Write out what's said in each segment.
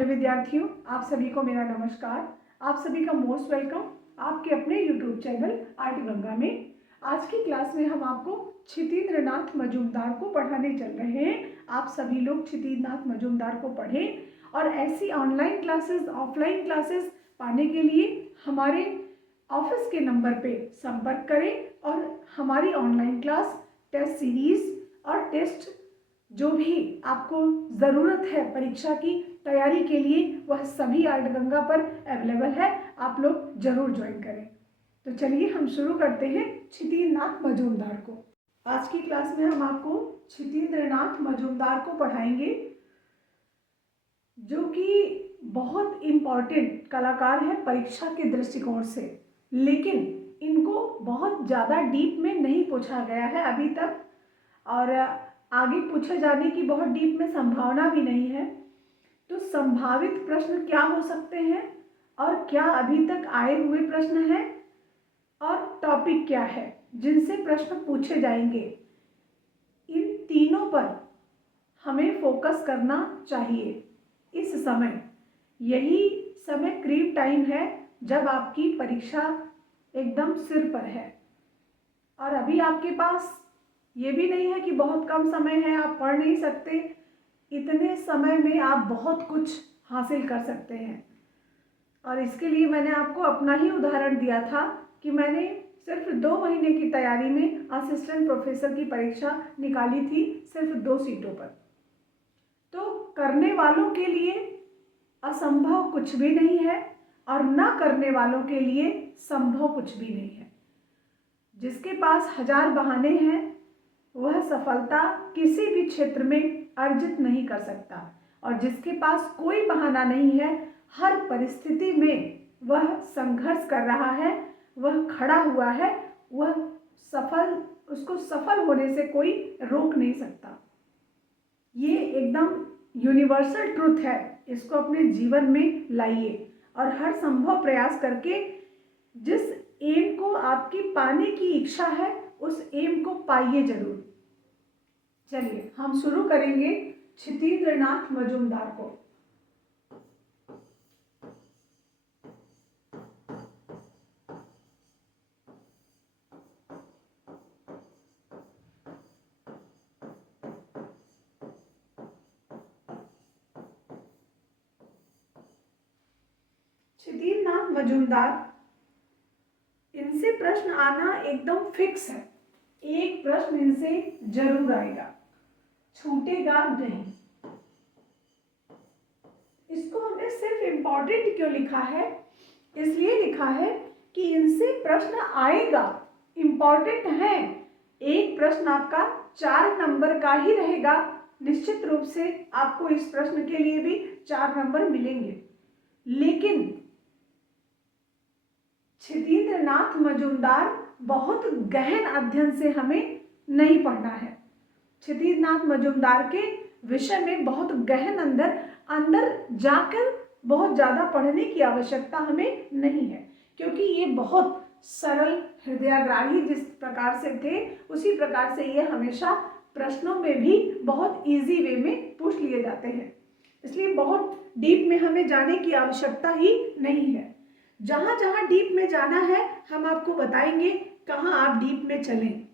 Hello विद्यार्थियों, आप सभी को मेरा नमस्कार। आप सभी का मोस्ट वेलकम आपके अपने यूट्यूब चैनल आर्ट गंगा में। आज की क्लास में हम आपको क्षितिन्द्रनाथ मजूमदार को पढ़ाने चल रहे हैं। आप सभी लोग क्षितिन्द्रनाथ मजूमदार को पढ़ें और ऐसी ऑनलाइन क्लासेस, ऑफलाइन क्लासेस पाने के लिए हमारे ऑफिस के नंबर पे संपर्क करें और हमारी ऑनलाइन क्लास, टेस्ट सीरीज और टेस्ट जो भी आपको ज़रूरत है परीक्षा की तैयारी के लिए, वह सभी आर्ट गंगा पर अवेलेबल है। आप लोग जरूर ज्वाइन करें। तो चलिए हम शुरू करते हैं क्षितिन्द्रनाथ मजूमदार को। आज की क्लास में हम आपको क्षितिन्द्रनाथ मजूमदार को पढ़ाएंगे, जो कि बहुत इम्पॉर्टेंट कलाकार है परीक्षा के दृष्टिकोण से, लेकिन इनको बहुत ज़्यादा डीप में नहीं पूछा गया है अभी तक और आगे पूछे जाने की बहुत डीप में संभावना भी नहीं है। तो संभावित प्रश्न क्या हो सकते हैं और क्या अभी तक आए हुए प्रश्न हैं और टॉपिक क्या है जिनसे प्रश्न पूछे जाएंगे, इन तीनों पर हमें फोकस करना चाहिए इस समय। यही समय क्रीम टाइम है जब आपकी परीक्षा एकदम सिर पर है और अभी आपके पास ये भी नहीं है कि बहुत कम समय है, आप पढ़ नहीं सकते। इतने समय में आप बहुत कुछ हासिल कर सकते हैं और इसके लिए मैंने आपको अपना ही उदाहरण दिया था कि मैंने सिर्फ 2 महीने की तैयारी में असिस्टेंट प्रोफेसर की परीक्षा निकाली थी, सिर्फ 2 सीटों पर। तो करने वालों के लिए असंभव कुछ भी नहीं है और ना करने वालों के लिए संभव कुछ भी नहीं है। जिसके पास 1000 बहाने हैं वह सफलता किसी भी क्षेत्र में अर्जित नहीं कर सकता और जिसके पास कोई बहाना नहीं है, हर परिस्थिति में वह संघर्ष कर रहा है, वह खड़ा हुआ है, उसको सफल होने से कोई रोक नहीं सकता। ये एकदम यूनिवर्सल ट्रूथ है, इसको अपने जीवन में लाइए और हर संभव प्रयास करके जिस एम को आपकी पाने की इच्छा है उस एम को पाइए जरूर। चलिए हम शुरू करेंगे क्षितिन्द्रनाथ मजूमदार को। क्षितिन्द्रनाथ मजूमदार, इनसे प्रश्न आना एकदम फिक्स है। एक प्रश्न इनसे जरूर आएगा, छूटेगा नहीं। इसको हमने सिर्फ इम्पॉर्टेंट क्यों लिखा है? इसलिए लिखा है कि इनसे प्रश्न आएगा, इम्पॉर्टेंट है। एक प्रश्न आपका 4 नंबर का ही रहेगा, निश्चित रूप से आपको इस प्रश्न के लिए भी 4 नंबर मिलेंगे। लेकिन क्षितिन्द्रनाथ मजूमदार बहुत गहन अध्ययन से हमें नहीं पढ़ना है। क्षितिन्द्रनाथ मजूमदार के विषय में बहुत गहन अंदर जाकर बहुत ज़्यादा पढ़ने की आवश्यकता हमें नहीं है, क्योंकि ये बहुत सरल हृदयग्राही जिस प्रकार से थे उसी प्रकार से ये हमेशा प्रश्नों में भी बहुत इजी वे में पूछ लिए जाते हैं। इसलिए बहुत डीप में हमें जाने की आवश्यकता ही नहीं है। जहाँ जहाँ डीप में जाना है हम आपको बताएंगे कहाँ आप डीप में चलें।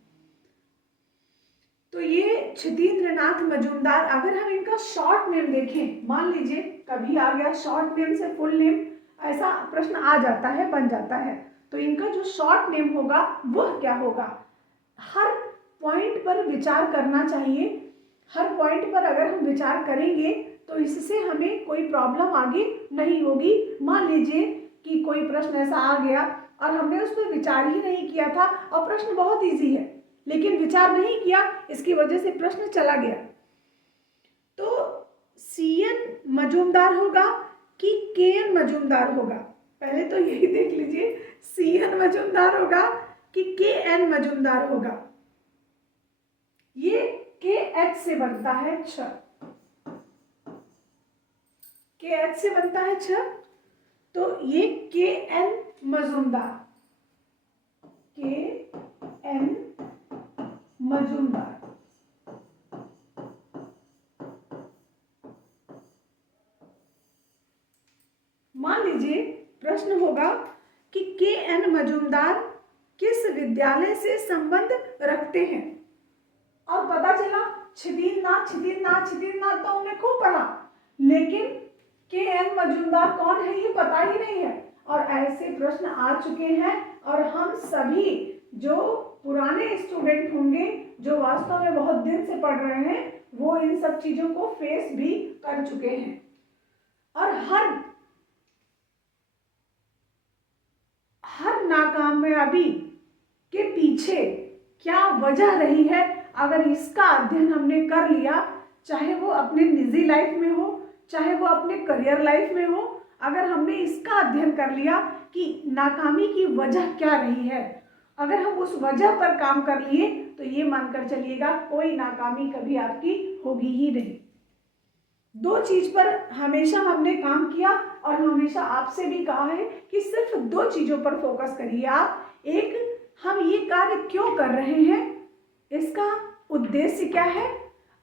तो ये क्षितिन्द्रनाथ मजूमदार, अगर हम इनका शॉर्ट नेम देखें, मान लीजिए कभी आ गया शॉर्ट नेम से फुल नेम, ऐसा प्रश्न आ जाता है, बन जाता है, तो इनका जो शॉर्ट नेम होगा वह क्या होगा? हर पॉइंट पर विचार करना चाहिए। हर पॉइंट पर अगर हम विचार करेंगे तो इससे हमें कोई प्रॉब्लम आगे नहीं होगी। मान लीजिए कि कोई प्रश्न ऐसा आ गया और हमने उस पर विचार ही नहीं किया था और प्रश्न बहुत इजी है, लेकिन विचार नहीं किया, इसकी वजह से प्रश्न चला गया, तो सीएन मजूमदार होगा कि केएन मजूमदार होगा? पहले तो यही देख लीजिए, सीएन मजूमदार होगा कि केएन मजूमदार होगा? ये केएच से बनता है छ, केएच से बनता है छ, तो ये केएन मजूमदार, केएन मजूमदार। लीजिए प्रश्न होगा कि के.एन. मजूमदार किस विद्यालय से संबंध रखते हैं। और पता चला छिदीरनाथ तो हमने खूब पढ़ा, लेकिन के.एन. मजूमदार कौन है ये पता ही नहीं है। और ऐसे प्रश्न आ चुके हैं और हम सभी जो पुराने स्टूडेंट होंगे, जो वास्तव में बहुत दिन से पढ़ रहे हैं, वो इन सब चीजों को फेस भी कर चुके हैं। और हर नाकामयाबी के पीछे क्या वजह रही है, अगर इसका अध्ययन हमने कर लिया, चाहे वो अपने निजी लाइफ में हो, चाहे वो अपने करियर लाइफ में हो, अगर हमने इसका अध्ययन कर लिया कि नाकामी की वजह क्या रही है, अगर हम उस वजह पर काम कर लिए तो ये मानकर चलिएगा कोई नाकामी कभी आपकी होगी ही नहीं। दो चीज पर हमेशा हमने काम किया और हमेशा आपसे भी कहा है कि सिर्फ दो चीजों पर फोकस करिए आप। एक, हम ये कार्य क्यों कर रहे हैं, इसका उद्देश्य क्या है,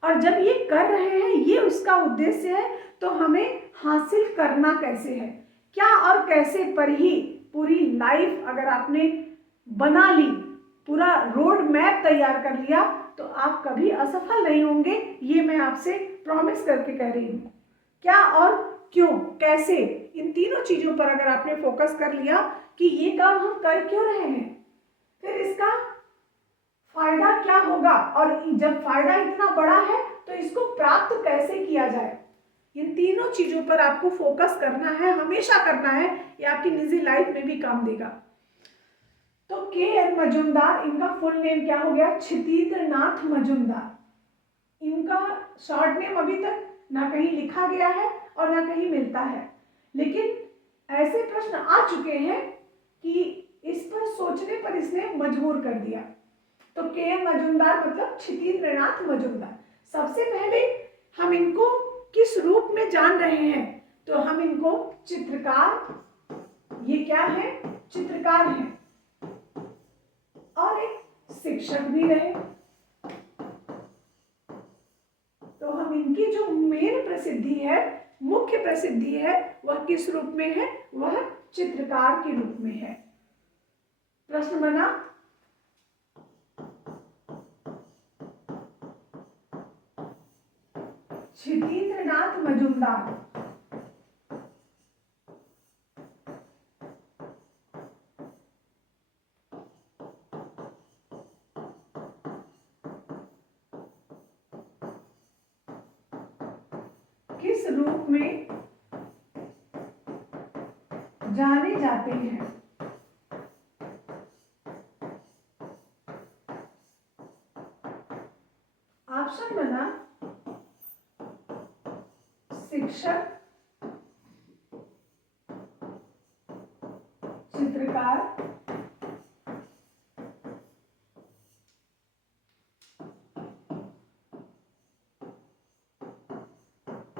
और जब ये कर रहे हैं ये उसका उद्देश्य है तो हमें हासिल करना कैसे है, क्या और कैसे पर ही पूरी लाइफ अगर आपने बना ली, पूरा रोड मैप तैयार कर लिया, तो आप कभी असफल नहीं होंगे। ये मैं आपसे प्रॉमिस करके कह रही हूँ। क्या और क्यों, कैसे, इन तीनों चीजों पर अगर आपने फोकस कर लिया कि ये काम हम कर क्यों रहे हैं, फिर इसका फायदा क्या होगा, और जब फायदा इतना बड़ा है तो इसको प्राप्त कैसे किया जाए, इन तीनों चीजों पर आपको फोकस करना है, हमेशा करना है। ये आपकी निजी लाइफ में भी काम देगा। तो के.एन. मजूमदार, इनका फुल नेम क्या हो गया, छिदीरनाथ मजूमदार। इनका शॉर्ट नेम अभी तक ना कहीं लिखा गया है और ना कहीं मिलता है, लेकिन ऐसे प्रश्न आ चुके हैं कि इस पर सोचने पर इसने मजबूर कर दिया। तो के.एन. मजूमदार मतलब छिदीरनाथ मजूमदार। सबसे पहले हम इनको किस रूप में जान रहे हैं, तो हम इनको चित्रकार, ये क्या है, चित्रकार हैं, और एक शिक्षक भी रहे। तो हम इनकी जो मेन प्रसिद्धि है, मुख्य प्रसिद्धि है, वह किस रूप में है, वह चित्रकार के रूप में है। प्रश्न बना, छिदीरनाथ मजूमदार किस रूप में जाने जाते हैं। ऑप्शन बना, शिक्षक, चित्रकार,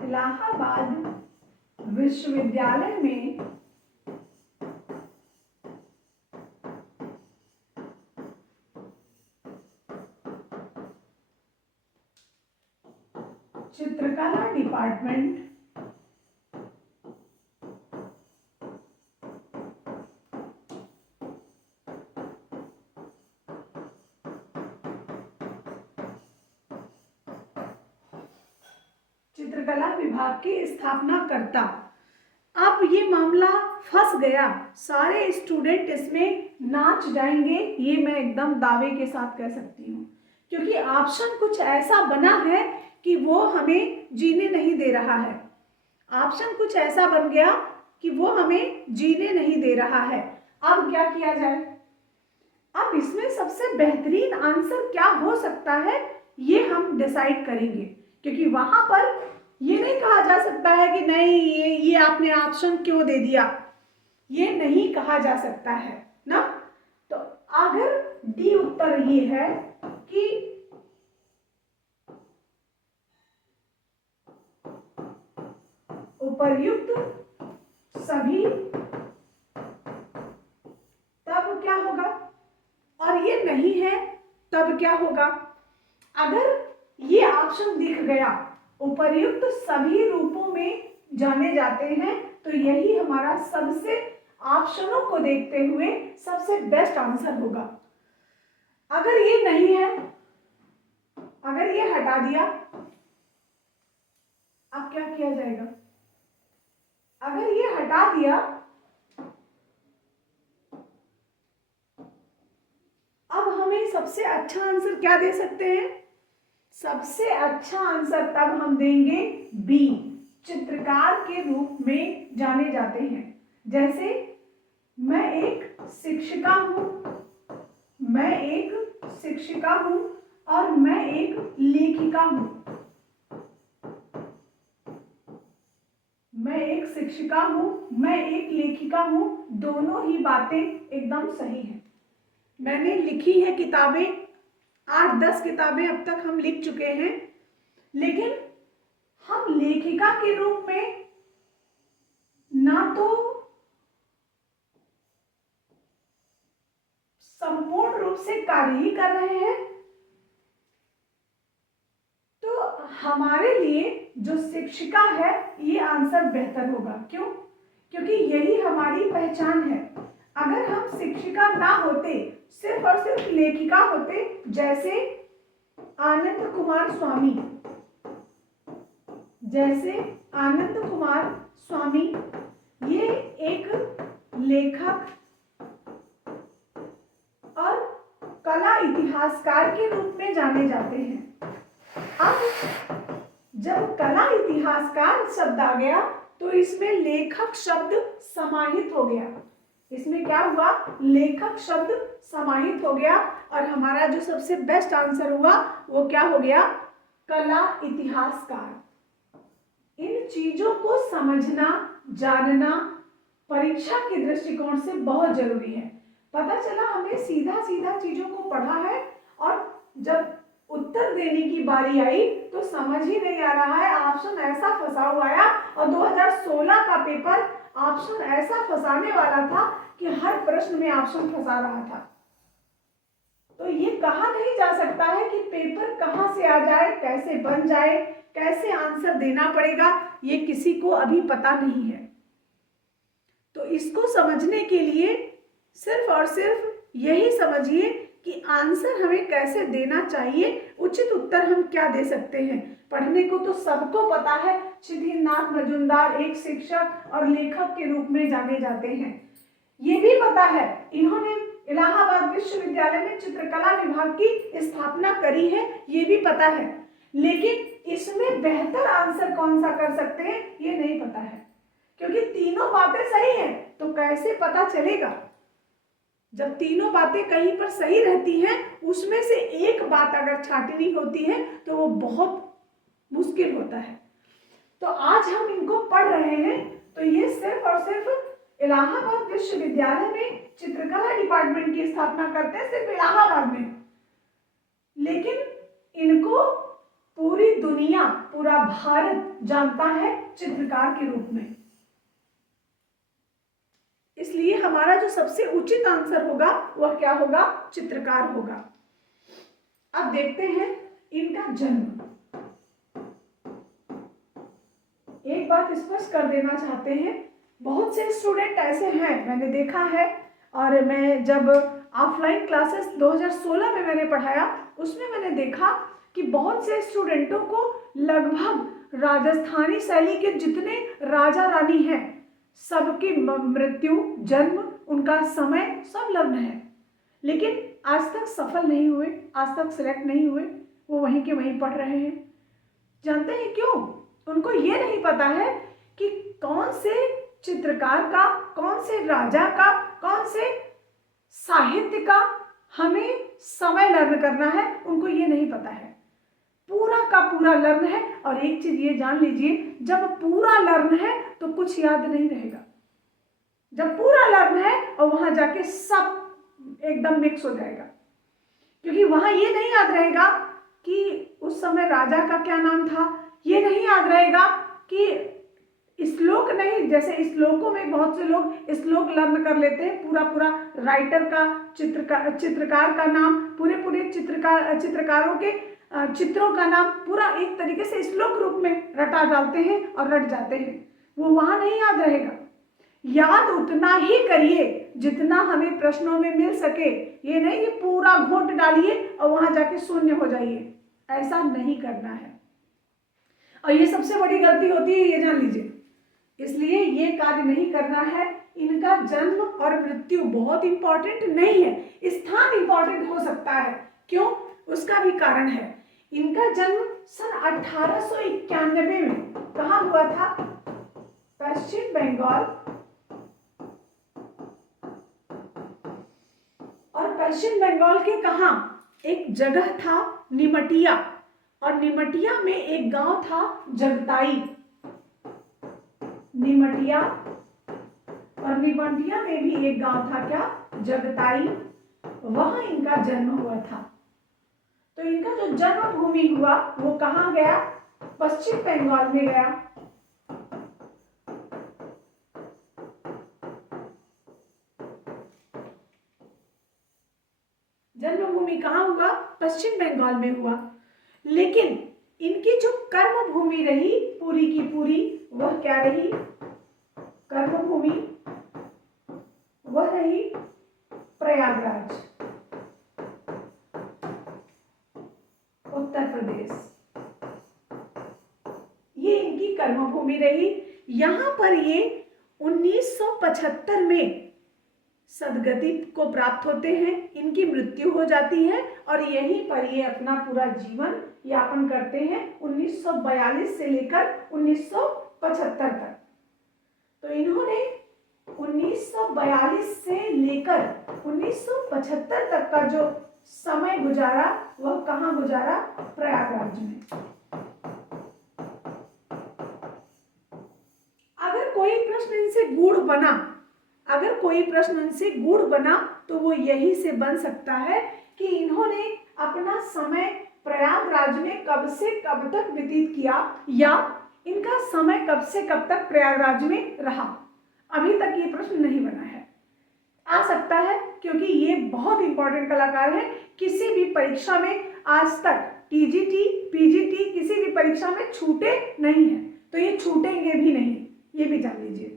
इलाहाबाद विश्वविद्यालय में चित्रकला डिपार्टमेंट चित्रकला विभाग की स्थापना करता। अब ये मामला फंस गया, सारे स्टूडेंट इसमें नाच जाएंगे, ये मैं एकदम दावे के साथ कह सकती हूँ, क्योंकि ऑप्शन कुछ ऐसा बना है कि वो हमें जीने नहीं दे रहा है। ऑप्शन कुछ ऐसा बन गया कि वो हमें जीने नहीं दे रहा है। अब क्या किया जाए, अब इसमें सबसे बेहतरीन आंसर क्या हो सकता है ये हम डिसाइड करेंगे, क्योंकि वहां पर ये नहीं कहा जा सकता है कि नहीं ये आपने ऑप्शन क्यों दे दिया, ये नहीं कहा जा सकता है ना। तो अगर डी उत्तर ये है कि उपर्युक्त सभी, तब क्या होगा, और ये नहीं है तब क्या होगा। अगर ये ऑप्शन दिख गया, उपर्युक्त सभी रूपों में जाने जाते हैं, तो यही हमारा सबसे ऑप्शनों को देखते हुए सबसे बेस्ट आंसर होगा। अगर ये नहीं है, अगर ये हटा दिया, अब क्या किया जाएगा? अगर ये हटा दिया, अब हमें सबसे अच्छा आंसर क्या दे सकते हैं? सबसे अच्छा आंसर तब हम देंगे बी, चित्रकार के रूप में जाने जाते हैं। जैसे मैं एक शिक्षिका हूं, मैं एक शिक्षिका हूं और मैं एक लेखिका हूं। मैं एक शिक्षिका हूं, मैं एक लेखिका हूं, दोनों ही बातें एकदम सही हैं। मैंने लिखी है किताबें, 8-10 किताबें अब तक हम लिख चुके हैं, लेकिन हम लेखिका के रूप में ना तो संपूर्ण रूप से कार्य ही कर रहे हैं, तो हमारे लिए जो शिक्षिका है ये आंसर बेहतर होगा। क्यों? क्योंकि यही हमारी पहचान है। अगर हम शिक्षिका ना होते, सिर्फ और सिर्फ लेखिका होते, जैसे आनंद कुमार स्वामी, जैसे आनंद कुमार स्वामी, ये एक लेखक और कला इतिहासकार के रूप में जाने जाते हैं। अब जब कला इतिहासकार शब्द आ गया तो इसमें लेखक शब्द समाहित हो गया। इसमें क्या हुआ? लेखक शब्द समाहित हो गया, और हमारा जो सबसे बेस्ट आंसर हुआ वो क्या हो गया? कला इतिहासकार। इन चीजों को समझना, जानना परीक्षा के दृष्टिकोण से बहुत जरूरी है। पता चला हमने सीधा सीधा चीजों को पढ़ा है, और जब उत्तर देने की बारी आई तो समझ ही नहीं आ रहा है, ऑप्शन ऐसा फंसा हुआ आया। और 2016 का पेपर ऑप्शन ऐसा फंसाने वाला था कि हर प्रश्न में ऑप्शन फंसा रहा था। तो ये कहा नहीं जा सकता है कि पेपर कहां से आ जाए, कैसे बन जाए, कैसे आंसर देना पड़ेगा, ये किसी को अभी पता नहीं है। तो इसको समझने के लिए सिर्फ और सिर्फ यही समझिए कि आंसर हमें कैसे देना चाहिए, उचित उत्तर हम क्या दे सकते हैं। पढ़ने को तो सबको पता है, क्षितिज मजूमदार एक शिक्षक और लेखक के रूप में जाने जाते हैं। ये भी पता है इन्होंने इलाहाबाद विश्वविद्यालय में चित्रकला विभाग की स्थापना करी है, ये भी पता है, लेकिन इसमें बेहतर आंसर कौन सा कर सकते हैं ये नहीं पता है। क्योंकि तीनों बातें सही हैं, तो कैसे पता चलेगा? जब तीनों बातें कहीं पर सही रहती हैं, उसमें से एक बात अगर छांटनी होती है तो वो बहुत मुश्किल होता है। तो आज हम इनको पढ़ रहे हैं, तो ये सिर्फ और सिर्फ इलाहाबाद विश्वविद्यालय में चित्रकला डिपार्टमेंट की स्थापना करते हैं, सिर्फ इलाहाबाद में, लेकिन इनको पूरी दुनिया, पूरा भारत जानता है चित्रकार के रूप में। इसलिए हमारा जो सबसे उचित आंसर होगा वह क्या होगा? चित्रकार होगा। अब देखते हैं इनका जन्म। एक बात स्पष्ट कर देना चाहते हैं, बहुत से स्टूडेंट ऐसे हैं, मैंने देखा है, और मैं जब ऑफलाइन क्लासेस 2016 में मैंने पढ़ाया, उसमें मैंने देखा कि बहुत से स्टूडेंटों को लगभग राजस्थानी शैली के जितने राजा रानी हैं सबकी मृत्यु, जन्म, उनका समय सब लग्न है, लेकिन आज तक सफल नहीं हुए, आज तक सिलेक्ट नहीं हुए, वो वहीं के वहीं पढ़ रहे हैं। जानते हैं क्यों? उनको ये नहीं पता है कि कौन से चित्रकार का, कौन से राजा का, कौन से साहित्य का हमें समय लर्न करना है, उनको ये नहीं पता है। पूरा का पूरा लर्न है, और एक चीज ये जान लीजिए, जब पूरा लर्न है तो कुछ याद नहीं रहेगा। जब पूरा लर्न है और वहां जाके सब एकदम मिक्स हो जाएगा, क्योंकि वहां ये नहीं याद रहेगा कि उस समय राजा का क्या नाम था, ये नहीं याद रहेगा कि श्लोक नहीं, जैसे श्लोकों में बहुत से लोग श्लोक लर्न कर लेते हैं, पूरा पूरा राइटर का, चित्रकार का नाम, पूरे चित्रकारों के चित्रों का नाम पूरा एक तरीके से श्लोक रूप में रटा डालते हैं और रट जाते हैं। वो वहाँ नहीं याद रहेगा। याद उतना ही करिए जितना हमें प्रश्नों में मिल सके। ये नहीं कि पूरा घोट डालिए और वहाँ जाके शून्य हो जाइए, ऐसा नहीं करना है। और ये सबसे बड़ी गलती होती है, ये जान लीजिए। इसलिए ये कार्य नहीं करना है। इनका जन्म और मृत्यु बहुत इंपॉर्टेंट नहीं है, स्थान इंपॉर्टेंट हो सकता है। क्यों? उसका भी कारण है। इनका जन्म सन 1891 में कहाँ हुआ था? पश्चिम बंगाल। और पश्चिम बंगाल के कहाँ? एक जगह था निमटिया, और निमटिया में एक गांव था जगताई। निमटिया, और निमटिया में भी एक गांव था क्या? जगताई। वहां इनका जन्म हुआ था। तो इनका जो जन्मभूमि हुआ वो कहाँ गया? पश्चिम बंगाल में गया। जन्मभूमि कहाँ हुआ? पश्चिम बंगाल में हुआ। लेकिन इनकी जो कर्म भूमि रही पूरी की पूरी, वह क्या रही? कर्म भूमि वह रही प्रयागराज, उत्तर प्रदेश। ये इनकी कर्मभूमि रही। यहां पर ये 1975 में सदगति को प्राप्त होते हैं, इनकी मृत्यु हो जाती है और यहीं पर ये अपना पूरा जीवन यापन करते हैं 1942 से लेकर 1975 तक। तो इन्होंने 1942 से लेकर 1975 तक का जो समय गुजारा वह कहाँ गुजारा? प्रयागराज में। अगर कोई प्रश्न इनसे गूढ़ बना, अगर कोई प्रश्न इनसे गूढ़ बना तो वो यही से बन सकता है कि इन्होंने अपना समय प्रयागराज में कब से कब तक व्यतीत किया, या इनका समय कब से कब तक प्रयागराज में रहा। अभी तक ये प्रश्न नहीं बना है। आ सकता है क्योंकि ये बहुत इंपॉर्टेंट कलाकार है। किसी भी परीक्षा में आज तक टीजीटी, पीजीटी किसी भी परीक्षा में छूटे नहीं है, तो ये छूटेंगे भी नहीं, ये भी जान लीजिए।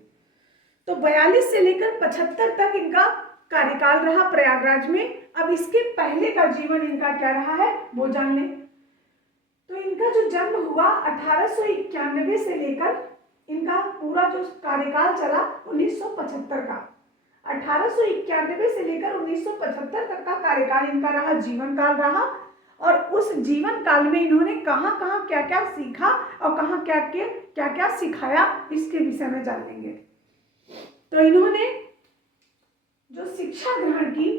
तो 42 से लेकर 75 तक इनका कार्यकाल रहा प्रयागराज में। अब इसके पहले का जीवन इनका क्या रहा है वो जान लें। तो इनका जो जन्म हुआ 1891 से लेकर इनका पूरा जो कार्यकाल चला 1975 का, 1891 से लेकर 1975 तक का कार्यकाल इनका रहा, जीवन काल रहा। और उस जीवन काल में इन्होंने कहाँ कहाँ क्या क्या सीखा और कहाँ क्या क्या सिखाया, इसके विषय में जान लेंगे। तो इन्होंने जो शिक्षा ग्रहण की,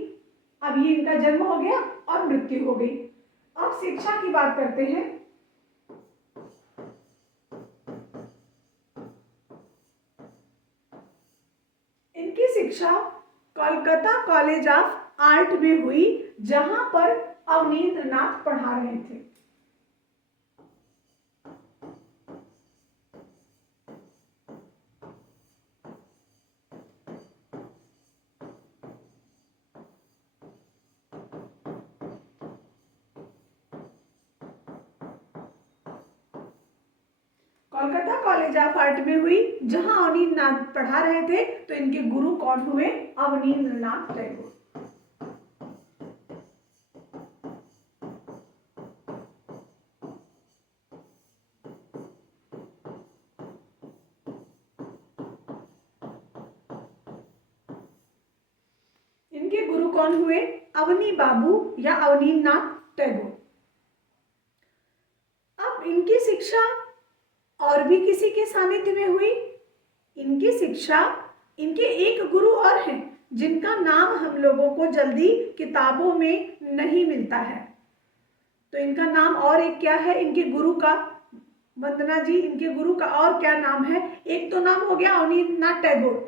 अब ये इनका जन्म हो गया और मृत्यु हो गई। अब शिक्षा की बात करते हैं। इनकी शिक्षा कोलकाता कॉलेज ऑफ आर्ट में हुई, जहां पर अवनींद्र नाथ पढ़ा रहे थे। कोलकाता कॉलेज ऑफ आर्ट में हुई, जहां अवनींद्र नाथ पढ़ा रहे थे। तो इनके गुरु कौन हुए? अवनींद्र नाथ टैगोर। इनके गुरु कौन हुए? अवनी बाबू या अवनींद्र नाथ टैगोर। अब इनकी शिक्षा और भी किसी के सानिध्य में हुई। इनकी शिक्षा, इनके एक गुरु और हैं जिनका नाम हम लोगों को जल्दी किताबों में नहीं मिलता है। तो इनका नाम और एक क्या है इनके गुरु का? वंदना जी, इनके गुरु का और क्या नाम है? एक तो नाम हो गया अवनींद्र नाथ टैगोर,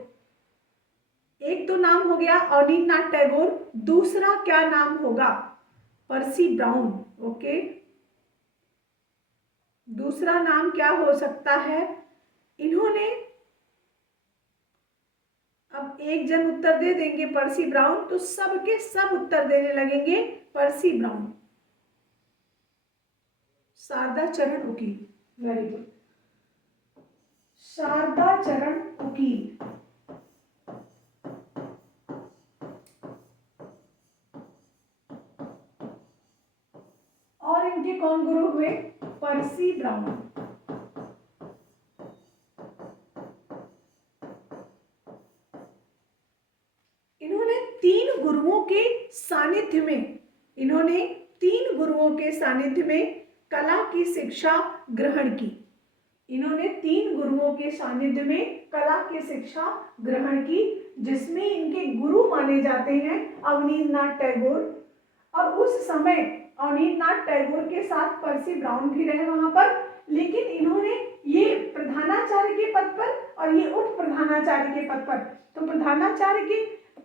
एक तो नाम हो गया अवनींद्र नाथ टैगोर, दूसरा क्या नाम होगा? पर्सी ब्राउन। ओके, दूसरा नाम क्या हो सकता है? इन्होंने, अब एक जन उत्तर दे देंगे पर्सी ब्राउन तो सबके सब उत्तर देने लगेंगे पर्सी ब्राउन। शारदा चरण वकील, वेरी गुड। शारदा चरण वकील। और इनके कौन गुरु हुए? पर्सी ब्राउन। इन्होंने तीन गुरुओं के सानिध्य में कला की शिक्षा ग्रहण की। इन्होंने तीन गुरुओं के सानिध्य में कला की शिक्षा ग्रहण की, जिसमें इनके गुरु माने जाते हैं अवनींद्रनाथ टैगोर। और उस समय अवनींद्रनाथ टैगोर के साथ पर्सी ब्राउन भी रहे वहां पर, लेकिन इन्होंने ये प्रधानाचार्य के पद पर और ये उप प्रधानाचार्य के पद पर। तो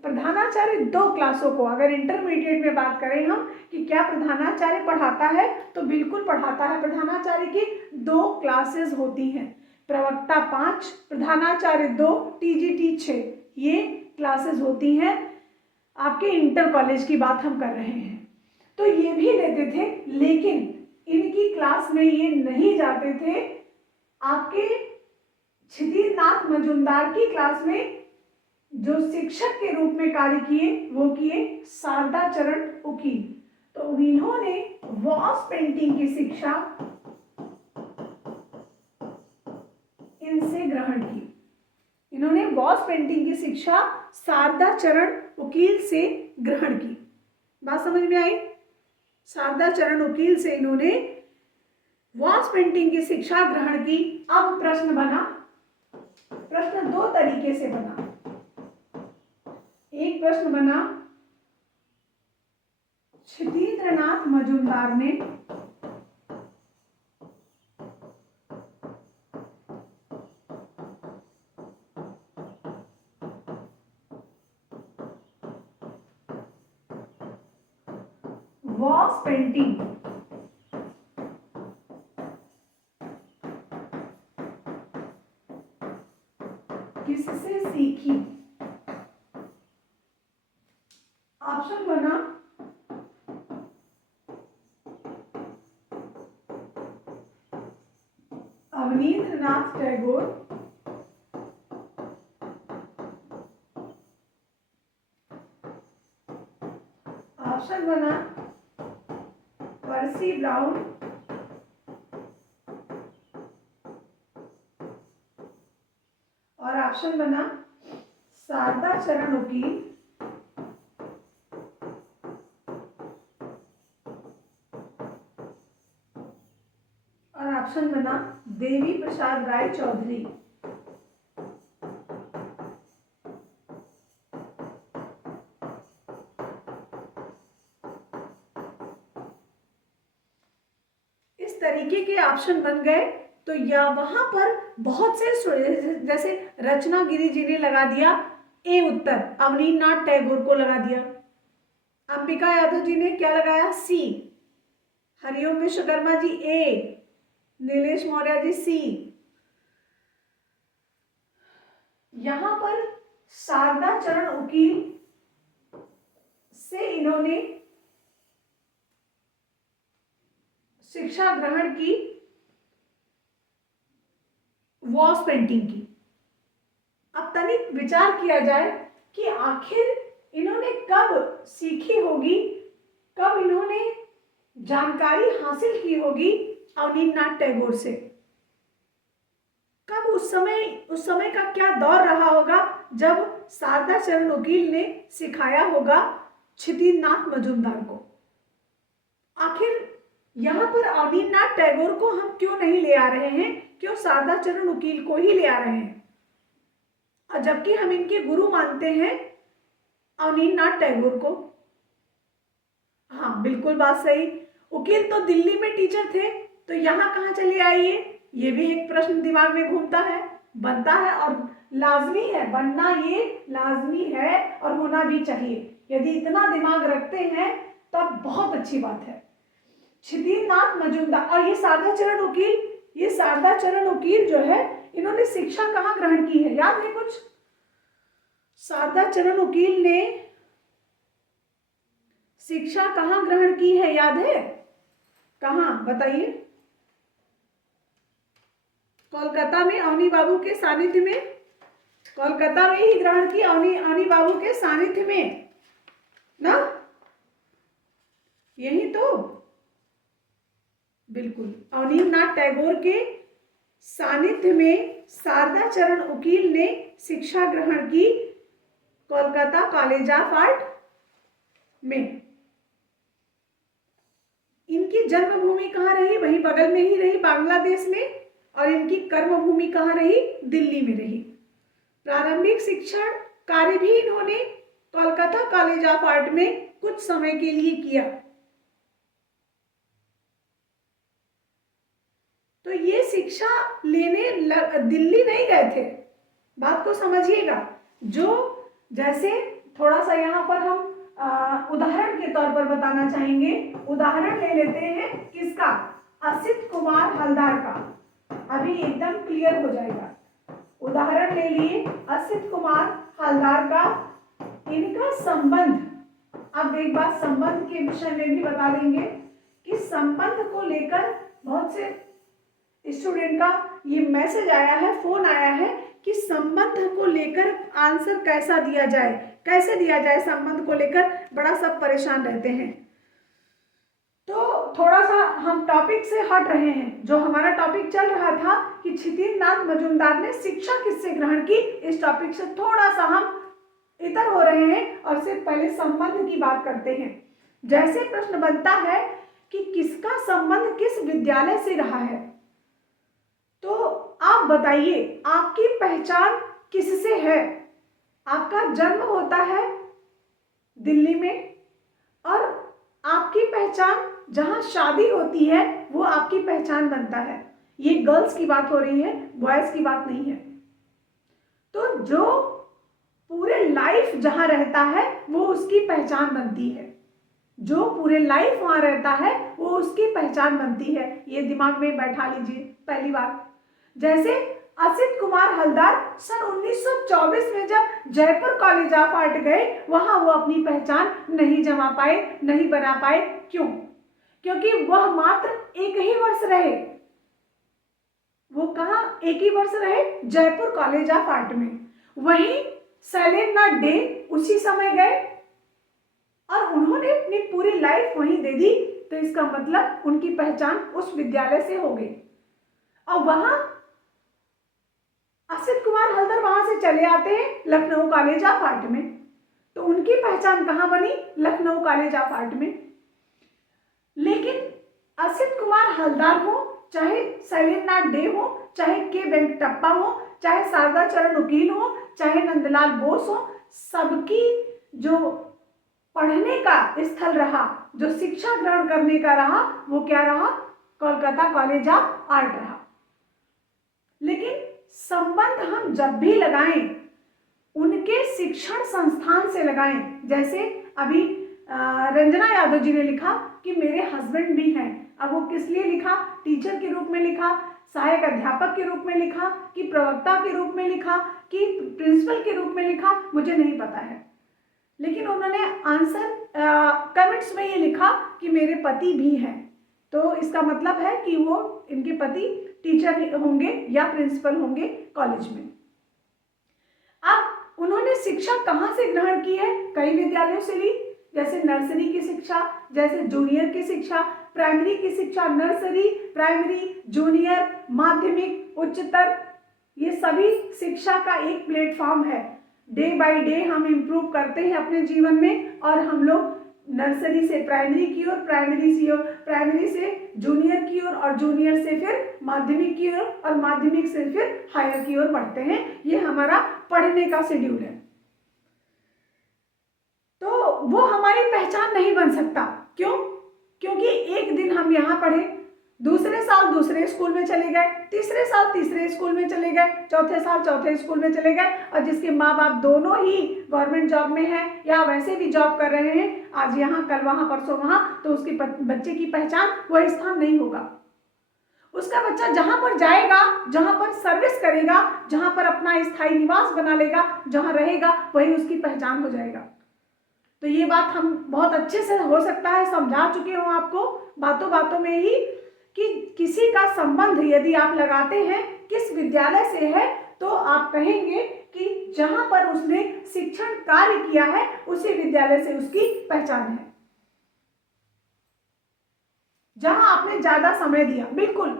प्रधानाचार्य दो क्लासों को, अगर इंटरमीडिएट में बात करें हम कि क्या प्रधानाचार्य पढ़ाता है, तो बिल्कुल पढ़ाता है। प्रधानाचार्य की दो क्लासेस होती हैं, प्रवक्ता 5, प्रधानाचार्य 2, टीजीटी 6, ये क्लासेस होती हैं। आपके इंटर कॉलेज की बात हम कर रहे हैं। तो ये भी लेते थे, लेकिन इनकी क्लास में ये नहीं जाते थे। आपके क्षितिज मजूमदार की क्लास में जो शिक्षक के रूप में कार्य किए वो किए शारदा चरण वकील। तो इन्होंने वॉस पेंटिंग की शिक्षा इनसे ग्रहण की। इन्होंने वॉस पेंटिंग की शिक्षा शारदा चरण वकील से ग्रहण की। बात समझ में आई? शारदा चरण वकील से इन्होंने वॉस पेंटिंग की शिक्षा ग्रहण की। अब प्रश्न दो तरीके से बना। एक प्रश्न बना, क्षितिन्द्रनाथ मजूमदार ने वॉस पेंटिंग किससे सीखी? ऑप्शन बना, अवनींद्रनाथ टैगोर, ऑप्शन बना पर्सी ब्राउन, और ऑप्शन बना शारदा चरण वकील, और ऑप्शन बना देवी प्रसाद राय चौधरी। इस तरीके के ऑप्शन बन गए। तो या वहां पर बहुत से, जैसे रचना गिरी जी ने लगा दिया ए उत्तर, अवनींद्रनाथ टैगोर को लगा दिया। अंबिका यादव जी ने क्या लगाया? सी। हरिओम विश्वकर्मा जी ए, नीलेश मौर्य जी सी। यहां पर शारदा चरण वकील से इन्होंने शिक्षा ग्रहण की वॉस पेंटिंग की। अब तनिक विचार किया जाए कि आखिर इन्होंने कब सीखी होगी, कब इन्होंने जानकारी हासिल की होगी अवनींद्रनाथ टैगोर से, कब उस समय का क्या दौर रहा होगा जब शारदा चरण वकील ने सिखाया होगा क्षितिज मजूमदार को। आखिर यहाँ पर अवनींद्रनाथ टैगोर को हम क्यों नहीं ले आ रहे हैं, क्यों शारदा चरण वकील को ही ले आ रहे हैं, और जबकि हम इनके गुरु मानते हैं अवनींद्रनाथ टैगोर को। हाँ बिल्कुल बात सही। वकील तो दिल्ली में टीचर थे, तो यहाँ कहाँ चले आइए, ये भी एक प्रश्न दिमाग में घूमता है, बनता है और लाजमी है, बनना ये लाजमी है और होना भी चाहिए। यदि इतना दिमाग रखते हैं तब बहुत अच्छी बात है। क्षितिज मजूमदार और ये शारदा चरण वकील जो है, इन्होंने शिक्षा कहाँ ग्रहण की है, याद है कुछ? शारदा चरण वकील ने शिक्षा कहाँ ग्रहण की है, याद है? कहाँ बताइए, कोलकाता में अवनी बाबू के सानिध्य में, कोलकाता में ही ग्रहण की अवनी बाबू के सानिध्य में ना, यही तो, बिल्कुल। अवनीन्द्रनाथ टैगोर के सानिध्य में शारदा चरण उकील ने शिक्षा ग्रहण की कोलकाता कॉलेज ऑफ आर्ट में। इनकी जन्मभूमि कहाँ रही? वहीं बगल में ही रही, बांग्लादेश में। और इनकी कर्मभूमि कहाँ रही? दिल्ली में रही। प्रारंभिक शिक्षण कार्य भी इन्होंने कोलकाता कॉलेज ऑफ आर्ट में कुछ समय के लिए किया। तो ये शिक्षा लेने दिल्ली नहीं गए थे, बात को समझिएगा। जो जैसे थोड़ा सा यहाँ पर हम उदाहरण के तौर पर बताना चाहेंगे। उदाहरण ले लेते हैं किसका? असित कुमार हलदार का। अभी एकदम क्लियर हो जाएगा। उदाहरण ले लिए असित कुमार हलदार का। इनका संबंध, अब एक बात संबंध के विषय में भी बता देंगे कि संबंध को लेकर बहुत से स्टूडेंट का ये मैसेज आया है, फोन आया है कि संबंध को लेकर आंसर कैसा दिया जाए, कैसे दिया जाए संबंध को लेकर, बड़ा सब परेशान रहते हैं। तो थोड़ा सा हम टॉपिक से हट रहे हैं। जो हमारा टॉपिक चल रहा था कि क्षितिज मजूमदार ने शिक्षा किससे ग्रहण की, इस टॉपिक से थोड़ा सा हम इतर हो रहे हैं और सिर्फ पहले संबंध की बात करते हैं। जैसे प्रश्न बनता है कि किसका संबंध किस विद्यालय से रहा है, तो आप बताइए आपकी पहचान किससे है? आपका जन्म होता है दिल्ली में और आपकी पहचान जहां शादी होती है वो आपकी पहचान बनता है। ये गर्ल्स की बात हो रही है, बॉयज की बात नहीं है। तो जो पूरे लाइफ जहां रहता है वो उसकी पहचान बनती है। जो पूरे लाइफ वहां रहता है वो उसकी पहचान बनती है। ये दिमाग में बैठा लीजिए पहली बात। जैसे असित कुमार हलदार सन 1924 में जब जयपुर कॉलेज ऑफ आर्ट गए, वहां वो अपनी पहचान नहीं जमा पाए, नहीं बना पाए। क्यों? क्योंकि वह मात्र एक ही वर्ष रहे। वो कहा एक ही वर्ष रहे? जयपुर कॉलेज ऑफ आर्ट में। वहीं शैलेंद्रनाथ डे उसी समय गए और उन्होंने अपनी पूरी लाइफ वहीं दे दी। तो इसका मतलब उनकी पहचान उस विद्यालय से हो गई। और वहां असित कुमार हलदर वहां से चले आते हैं लखनऊ कॉलेज ऑफ आर्ट में। तो उनकी पहचान कहां बनी? लखनऊ कॉलेज ऑफ आर्ट में। लेकिन असित कुमार हलदार हो, चाहे शैलेंद्रनाथ डे हो, चाहे के वेंकटप्पा हो, चाहे शारदा चरण उकील हो, चाहे नंदलाल बोस हो, सबकी जो पढ़ने का स्थल रहा, जो शिक्षा ग्रहण करने का रहा, वो क्या रहा? कोलकाता कॉलेज ऑफ आर्ट रहा। लेकिन संबंध हम जब भी लगाएं उनके शिक्षण संस्थान से लगाएं। जैसे अभी रंजना यादव जी ने लिखा कि मेरे हस्बैंड भी हैं। अब वो किस लिए लिखा? टीचर के रूप में लिखा, सहायक अध्यापक के रूप में लिखा, कि प्रवक्ता के रूप में लिखा, कि प्रिंसिपल के रूप में लिखा, मुझे नहीं पता है। लेकिन उन्होंने आंसर कमेंट्स में ये लिखा कि मेरे पति भी हैं। तो इसका मतलब है कि वो इनके पति टीचर होंगे या प्रिंसिपल होंगे कॉलेज में। अब उन्होंने शिक्षा कहाँ से ग्रहण की है? कई विद्यालयों से ली। जैसे नर्सरी की शिक्षा, जैसे जूनियर की शिक्षा, प्राइमरी की शिक्षा, नर्सरी, प्राइमरी, जूनियर, माध्यमिक, उच्चतर, ये सभी शिक्षा का एक प्लेटफॉर्म है। डे बाय डे हम इम्प्रूव करते हैं अपने जीवन में और हम लोग नर्सरी से प्राइमरी की ओर, प्राइमरी से जूनियर की ओर और जूनियर से फिर माध्यमिक की ओर और माध्यमिक से फिर हायर की ओर बढ़ते हैं। ये हमारा पढ़ने का शेड्यूल है। तो वो हमारी पहचान नहीं बन सकता। क्यों? क्योंकि एक दिन हम यहाँ पढ़े, दूसरे साल दूसरे स्कूल में चले गए, तीसरे साल तीसरे स्कूल में चले गए, चौथे साल चौथे स्कूल में चले गए, और जिसके माँ बाप दोनों ही गवर्नमेंट जॉब में हैं या वैसे भी जॉब कर रहे हैं, आज यहाँ कल वहाँ परसों वहाँ, तो उसके बच्चे की पहचान वह स्थान नहीं होगा। उसका बच्चा जहाँ पर जाएगा, जहाँ पर सर्विस करेगा, जहाँ पर अपना स्थायी निवास बना लेगा, जहाँ रहेगा, वही उसकी पहचान हो जाएगा। तो ये बात हम बहुत अच्छे से हो सकता है समझा चुके हों आपको बातों बातों में ही कि किसी का संबंध यदि आप लगाते हैं किस विद्यालय से है, तो आप कहेंगे कि जहां पर उसने शिक्षण कार्य किया है उसी विद्यालय से उसकी पहचान है। जहां आपने ज्यादा समय दिया, बिल्कुल।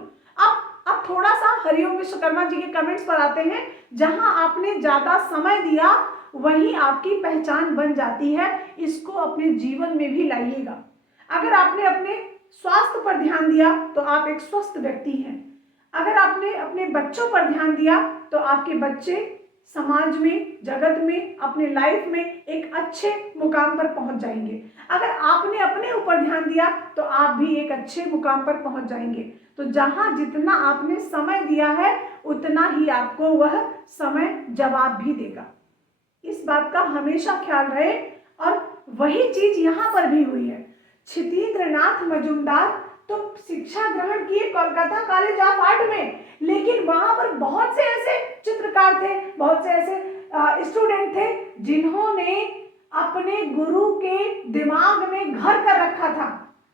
अब थोड़ा सा हरिओम विश्वकर्मा जी के कमेंट्स पर आते हैं। जहां आपने ज्यादा समय दिया वहीं आपकी पहचान बन जाती है। इसको अपने जीवन में भी लाइएगा। अगर आपने अपने स्वास्थ्य पर ध्यान दिया तो आप एक स्वस्थ व्यक्ति हैं। अगर आपने अपने बच्चों पर ध्यान दिया तो आपके बच्चे समाज में, जगत में, अपने लाइफ में एक अच्छे मुकाम पर पहुंच जाएंगे। अगर आपने अपने ऊपर ध्यान दिया तो आप भी एक अच्छे मुकाम पर पहुंच जाएंगे। तो जहां जितना आपने समय दिया है उतना ही आपको वह समय जवाब भी देगा। इस बात का हमेशा ख्याल रहे। और वही चीज यहाँ पर भी हुई है। क्षितिन्द्र नाथ मजूमदार तो शिक्षा ग्रहण किए कोलकाता कॉलेज ऑफ आर्ट में, लेकिन वहां पर बहुत से ऐसे चित्रकार थे, बहुत से ऐसे स्टूडेंट थे जिन्होंने अपने गुरु के दिमाग में घर कर रखा था।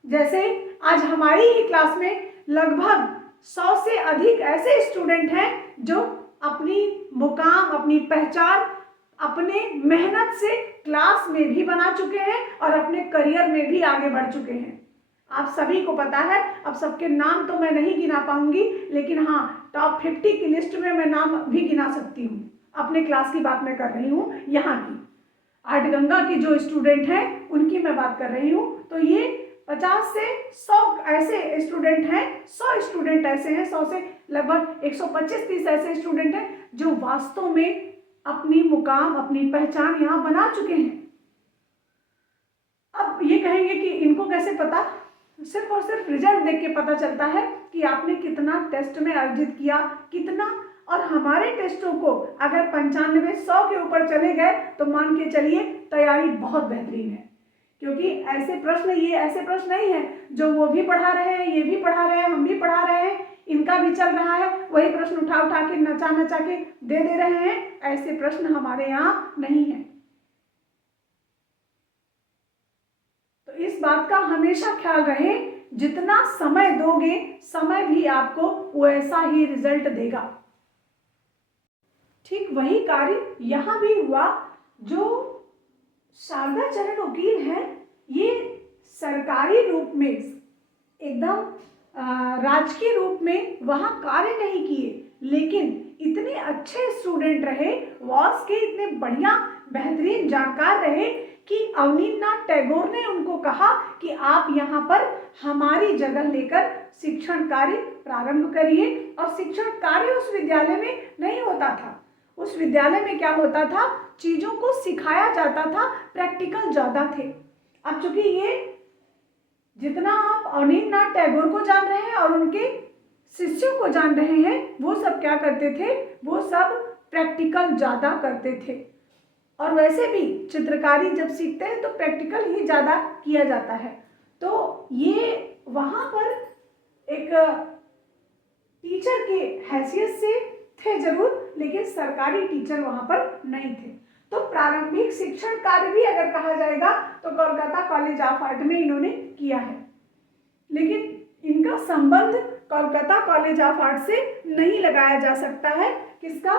जैसे आज हमारी ही क्लास में लगभग 100 से अधिक ऐसे स्टूडेंट हैं जो अपनी मुकाम, अपनी पहचान अपने मेहनत से क्लास में भी बना चुके हैं और अपने करियर में भी आगे बढ़ चुके हैं। आप सभी को पता है। अब सबके नाम तो मैं नहीं गिना पाऊंगी, लेकिन हाँ, टॉप 50 की लिस्ट में मैं नाम भी गिना सकती हूँ। अपने क्लास की बात मैं कर रही हूँ, यहाँ की आर्ट गंगा के जो स्टूडेंट हैं उनकी मैं बात कर रही हूँ। तो ये 50 से 100 ऐसे स्टूडेंट हैं, 100 स्टूडेंट ऐसे हैं, 100 से लगभग 125-30 ऐसे स्टूडेंट हैं जो वास्तव में अपनी मुकाम, अपनी पहचान यहाँ बना चुके हैं। अब ये कहेंगे कि इनको कैसे पता? सिर्फ और सिर्फ रिजल्ट देख के पता चलता है कि आपने कितना टेस्ट में अर्जित किया, कितना। और हमारे टेस्टों को अगर 95-100 के ऊपर चले गए तो मान के चलिए तैयारी बहुत बेहतरीन है। क्योंकि ऐसे प्रश्न, ये ऐसे प्रश्न नहीं है जो वो भी पढ़ा रहे हैं, ये भी पढ़ा रहे हैं, हम भी पढ़ा रहे हैं, इनका भी चल रहा है, वही प्रश्न उठा उठा के नचा नचा के दे रहे हैं। ऐसे प्रश्न हमारे यहाँ नहीं है। तो इस बात का हमेशा ख्याल रहे, जितना समय दोगे समय भी आपको वैसा ही रिजल्ट देगा। ठीक वही कार्य यहां भी हुआ। जो शारदा चरण वकील है, ये सरकारी रूप में, एकदम राजकीय रूप में वहां कार्य नहीं किए, लेकिन इतने अच्छे स्टूडेंट रहे, वॉस के इतने बढ़िया बेहतरीन जानकार रहे कि अवनींद्रनाथ टैगोर ने उनको कहा कि आप यहाँ पर हमारी जगह लेकर शिक्षण कार्य प्रारंभ करिए। और शिक्षण कार्य उस विद्यालय में नहीं होता था। उस विद्यालय में क्या होता था, चीजों को सिखाया जाता था, प्रैक्टिकल ज्यादा थे। अब चूंकि ये जितना आप अवनींद्रनाथ टैगोर को जान रहे हैं और उनके शिष्यों को जान रहे हैं, वो सब क्या करते थे, वो सब प्रैक्टिकल ज्यादा करते थे। और वैसे भी चित्रकारी जब सीखते हैं तो प्रैक्टिकल ही ज्यादा किया जाता है। तो ये वहां पर एक टीचर के हैसियत से थे जरूर, लेकिन सरकारी टीचर वहां पर नहीं थे। तो प्रारंभिक शिक्षण कार्य भी अगर कहा जाएगा तो कोलकाता कॉलेज ऑफ आर्ट में इन्होंने किया है, लेकिन इनका संबंध कोलकाता कॉलेज ऑफ आर्ट से नहीं लगाया जा सकता है। किसका?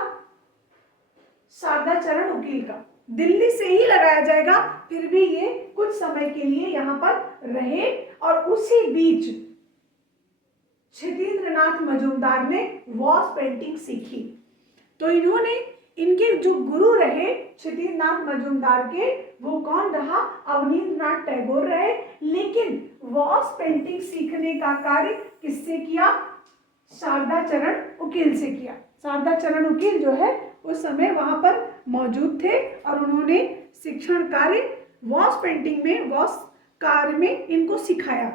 शारदा चरण वकील का। दिल्ली से ही लगाया जाएगा। फिर भी ये कुछ समय के लिए यहाँ पर रहे और उसी बीच क्षितिन्द्रनाथ मजूमदार ने वॉस पेंटिंग सीखी। तो इन्होंने, इनके जो गुरु रहे क्षितिन्द्रनाथ मजूमदार के, वो कौन रहा? अवनींद्रनाथ टैगोर रहे। लेकिन वॉस पेंटिंग सीखने का कार्य किससे किया? शारदा चरण वकील से किया। शारदा चरण वकील जो है उस समय वहां पर मौजूद थे और उन्होंने शिक्षण कार्य वॉस पेंटिंग में, वॉस कार्य में इनको सिखाया।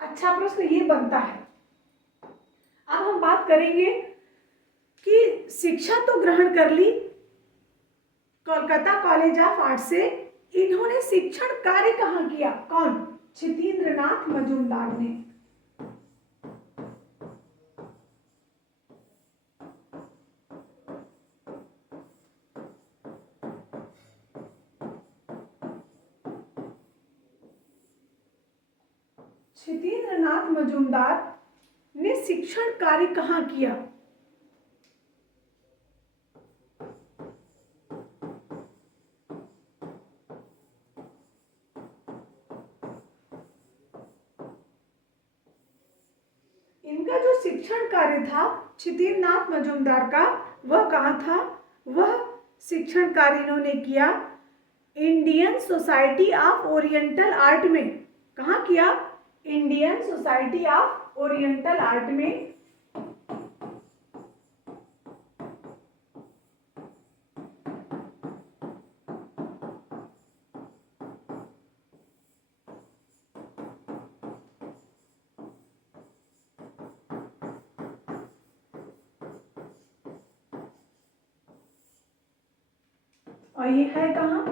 अच्छा प्रश्न ये बनता है, अब हम बात करेंगे कि शिक्षा तो ग्रहण कर ली कोलकाता कॉलेज ऑफ आर्ट से, इन्होंने शिक्षण कार्य कहाँ किया? कौन? क्षितिन्द्रनाथ मजूमदार ने। क्षितिन्द्रनाथ मजूमदार शिक्षण कार्य कहाँ किया? इनका जो शिक्षण कार्य था क्षितिज मजूमदार का, वह कहाँ था? वह शिक्षण कार्य इन्होंने किया Indian society of oriental art में। कहाँ किया? Indian society of oriental art में। और ये है कहाँ?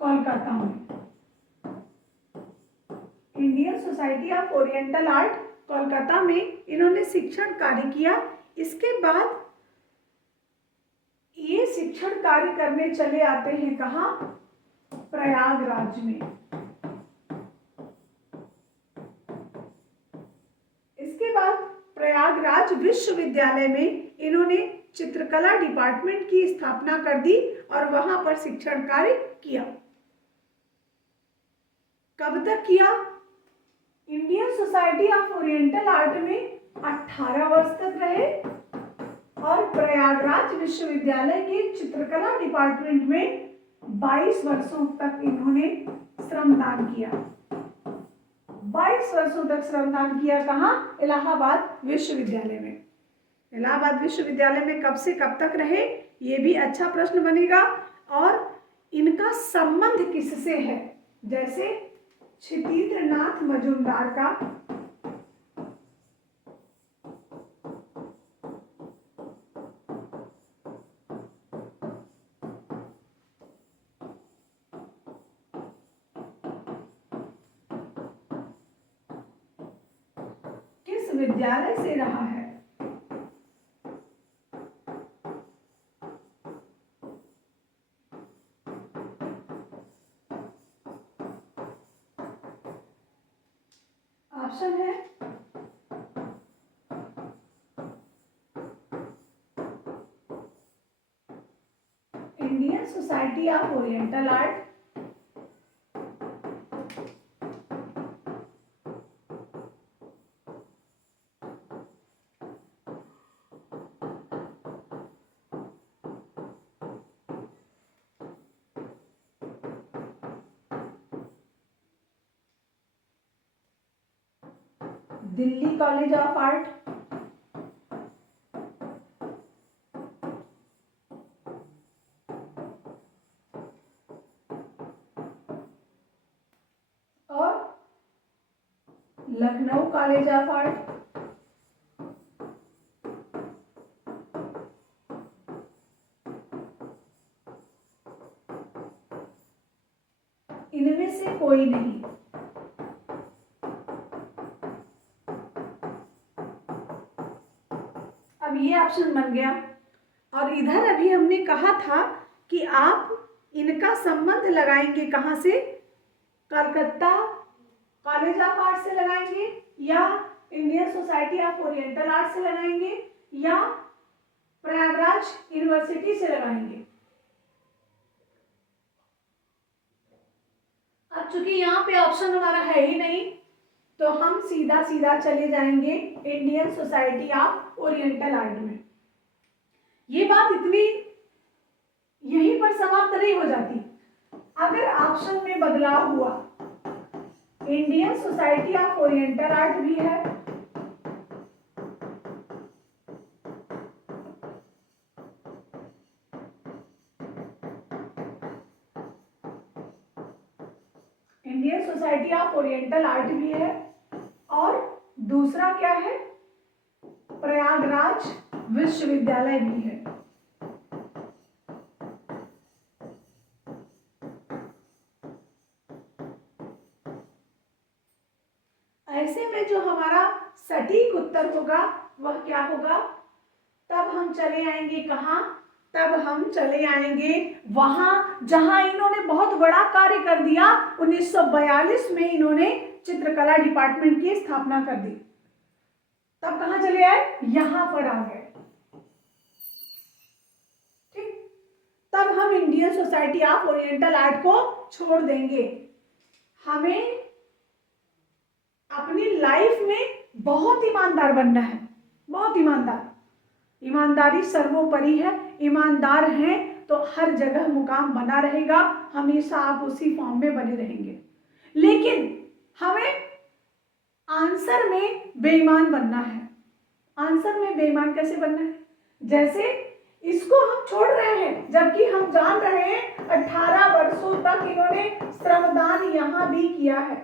कोलकाता में। Indian society of oriental art Kolkata में इन्होंने शिक्षण कार्य किया। इसके बाद ये शिक्षण कार्य करने चले आते हैं कहाँ? प्रयागराज में। इसके बाद प्रयागराज विश्वविद्यालय में इन्होंने चित्रकला डिपार्टमेंट की स्थापना कर दी और वहां पर शिक्षण कार्य किया। कब तक किया? Indian society of oriental art में 18 वर्ष तक रहे और प्रयागराज विश्वविद्यालय के चित्रकला डिपार्टमेंट में 22 वर्षों तक इन्होंने श्रमदान किया। 22 वर्षों तक श्रमदान किया। कहाँ? इलाहाबाद विश्वविद्यालय में। इलाहाबाद विश्वविद्यालय में कब से कब तक रहे, ये भी अच्छा प्रश्न बनेगा। और इनका संबंध किससे है? जैसे क्षितिज मजूमदार का किस विद्यालय से रहा है? ऑप्शन है Indian society of oriental art, Delhi college of art, और लखनऊ कॉलेज ऑफ आर्ट। इनमें से कोई नहीं। अब ये ऑप्शन बन गया। और इधर अभी हमने कहा था कि आप इनका संबंध लगाएंगे कहाँ से? कलकत्ता कॉलेज ऑफ आर्ट से लगाएंगे, या Indian society of oriental art से लगाएंगे, या प्रयागराज यूनिवर्सिटी से लगाएंगे। अब चूंकि यहाँ पे ऑप्शन हमारा है ही नहीं, तो हम सीधा सीधा चले जाएंगे Indian society of oriental art में। ये बात इतनी यहीं पर समाप्त नहीं हो जाती। अगर ऑप्शन में बदलाव हुआ, Indian society of oriental art भी है, Indian society of oriental art भी है, और दूसरा क्या है? प्रयागराज विश्वविद्यालय भी है। ऐसे में जो हमारा सटीक उत्तर होगा वह क्या होगा? तब हम चले आएंगे कहाँ? तब हम चले आएंगे वहां जहां इन्होंने बहुत बड़ा कार्य कर दिया। 1942 में इन्होंने चित्रकला डिपार्टमेंट की स्थापना कर दी। तब कहाँ चले आए, यहाँ पर आ गए। ठीक, तब हम Indian society of oriental art को छोड़ देंगे। हमें अपनी लाइफ में बहुत ईमानदार बनना है, बहुत ईमानदार। ईमानदारी सर्वोपरि है। ईमानदार हैं तो हर जगह मुकाम बना रहेगा, हमेशा आप उसी फॉर्म में बने रहेंगे। लेकिन हमें आंसर में बेईमान बनना है। आंसर में बेईमान कैसे बनना है, जैसे इसको हम छोड़ रहे हैं जबकि हम जान रहे हैं 18 वर्षों तक इन्होंने श्रमदान यहाँ भी किया है,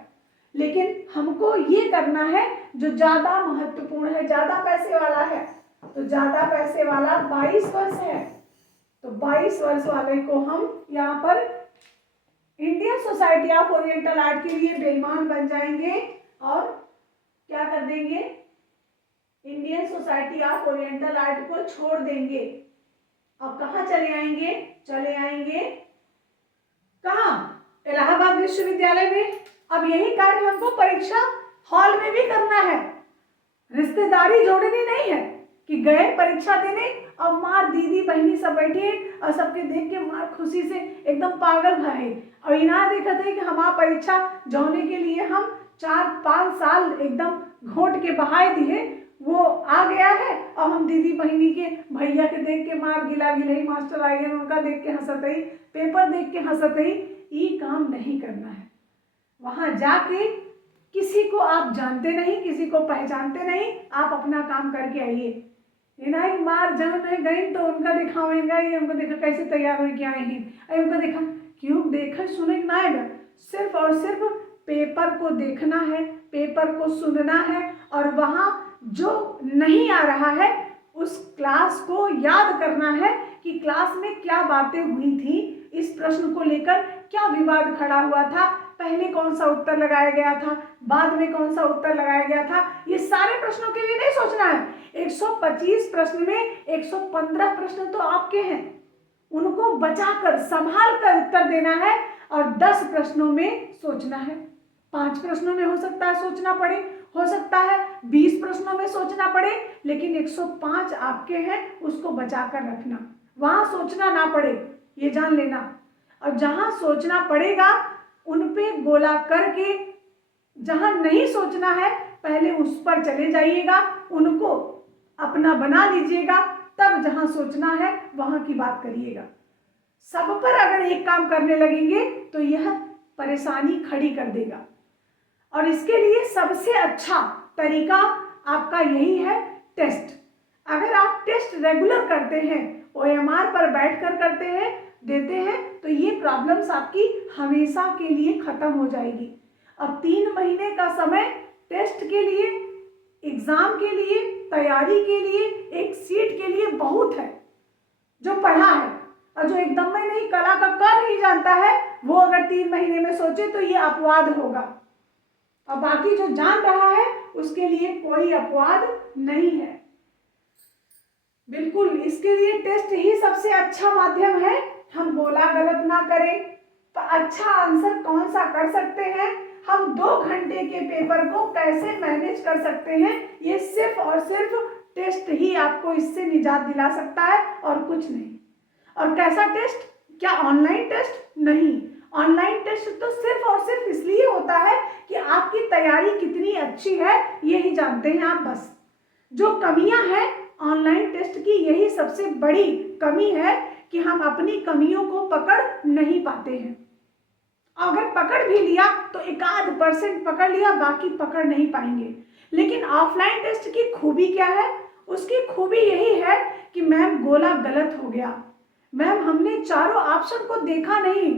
लेकिन हमको ये करना है जो ज्यादा महत्वपूर्ण है, ज्यादा पैसे वाला है। तो ज्यादा पैसे वाला 22 वर्ष है, तो 22 वर्ष वाले को हम यहाँ पर Indian society of oriental art के लिए बेईमान बन जाएंगे और क्या कर देंगे, Indian society of oriental art को छोड़ देंगे। अब कहाँ चले आएंगे, चले आएंगे कहाँ, इलाहाबाद विश्वविद्यालय में। अब यही कार्य हमको परीक्षा हॉल में भी करना है। रिश्तेदारी जोड़नी नहीं है कि गए परीक्षा देने और माँ दीदी बहनी सब बैठे और सबके देख के माँ खुशी से एकदम पागल भाई, और इना देखा थे कि हमारा परीक्षा जोने के लिए हम 4-5 साल एकदम घोट के बहाए दिए, वो आ गया है और हम दीदी बहनी के भैया के देख के मार गिला गिलाई, मास्टर आ गए उनका देख के हंसत ही, पेपर देख के हंसत ही। ये काम नहीं करना है। वहां जाके किसी को आप जानते नहीं, किसी को पहचानते नहीं, आप अपना काम करके आइए। एक बार जब मैं गई तो उनका दिखावेंगे, ये उनको देखा कैसे तैयार हो के आए हैं, उनको देखा क्यों देखा सुने ना है, सिर्फ और सिर्फ पेपर को देखना है, पेपर को सुनना है और वहाँ जो नहीं आ रहा है उस क्लास को याद करना है कि क्लास में क्या बातें हुई थी, इस प्रश्न को लेकर क्या विवाद खड़ा हुआ था, पहले कौन सा उत्तर लगाया गया था, बाद में कौन सा उत्तर लगाया गया था। ये सारे प्रश्नों के लिए नहीं सोचना है। 125 प्रश्न में 115 प्रश्न तो आपके हैं, उनको बचाकर संभाल कर उत्तर देना है और 10 प्रश्नों में सोचना है। 5 प्रश्नों में हो सकता है सोचना पड़े, हो सकता है 20 प्रश्नों में सोचना पड़े, लेकिन 105 आपके हैं, उसको बचाकर रखना, वहां सोचना ना पड़े, ये जान लेना। और जहां सोचना पड़ेगा उन पे गोला करके, जहां नहीं सोचना है पहले उस पर चले जाइएगा, उनको अपना बना लीजिएगा, तब जहां सोचना है वहां की बात करिएगा। सब पर अगर एक काम करने लगेंगे तो यह परेशानी खड़ी कर देगा। और इसके लिए सबसे अच्छा तरीका आपका यही है, टेस्ट। अगर आप टेस्ट रेगुलर करते हैं, OMR पर बैठकर करते हैं, देते हैं, तो ये प्रॉब्लम्स आपकी हमेशा के लिए खत्म हो जाएगी। अब 3 महीने का समय टेस्ट के लिए, एग्जाम के लिए, तैयारी के लिए, एक सीट के लिए बहुत है। जो पढ़ा है और जो एकदम में नहीं, कला का क नहीं जानता है, वो अगर 3 महीने में सोचे तो ये अपवाद होगा, और बाकी जो जान रहा है उसके लिए कोई अपवाद नहीं है। बिल्कुल, इसके लिए टेस्ट ही सबसे अच्छा माध्यम है। हम बोला गलत ना करें, तो अच्छा आंसर कौन सा कर सकते हैं, हम 2 घंटे के पेपर को कैसे मैनेज कर सकते हैं, ये सिर्फ और सिर्फ टेस्ट ही आपको इससे निजात दिला सकता है और कुछ नहीं। और कैसा टेस्ट, क्या ऑनलाइन टेस्ट? नहीं, ऑनलाइन टेस्ट तो सिर्फ और सिर्फ इसलिए होता है कि आपकी तैयारी कितनी अच्छी है यही जानते हैं आप बस। जो कमियां हैं ऑनलाइन टेस्ट की, यही सबसे बड़ी कमी है कि हम अपनी कमियों को पकड़ नहीं पाते हैं। अगर पकड़ भी लिया तो 1-8% पकड़ लिया, बाकी पकड़ नहीं पाएंगे। लेकिन ऑफलाइन टेस्ट की खूबी क्या है? उसकी खूबी यही है कि मैम गोला गलत हो गया, मैम हमने चारों ऑप्शन को देखा नहीं,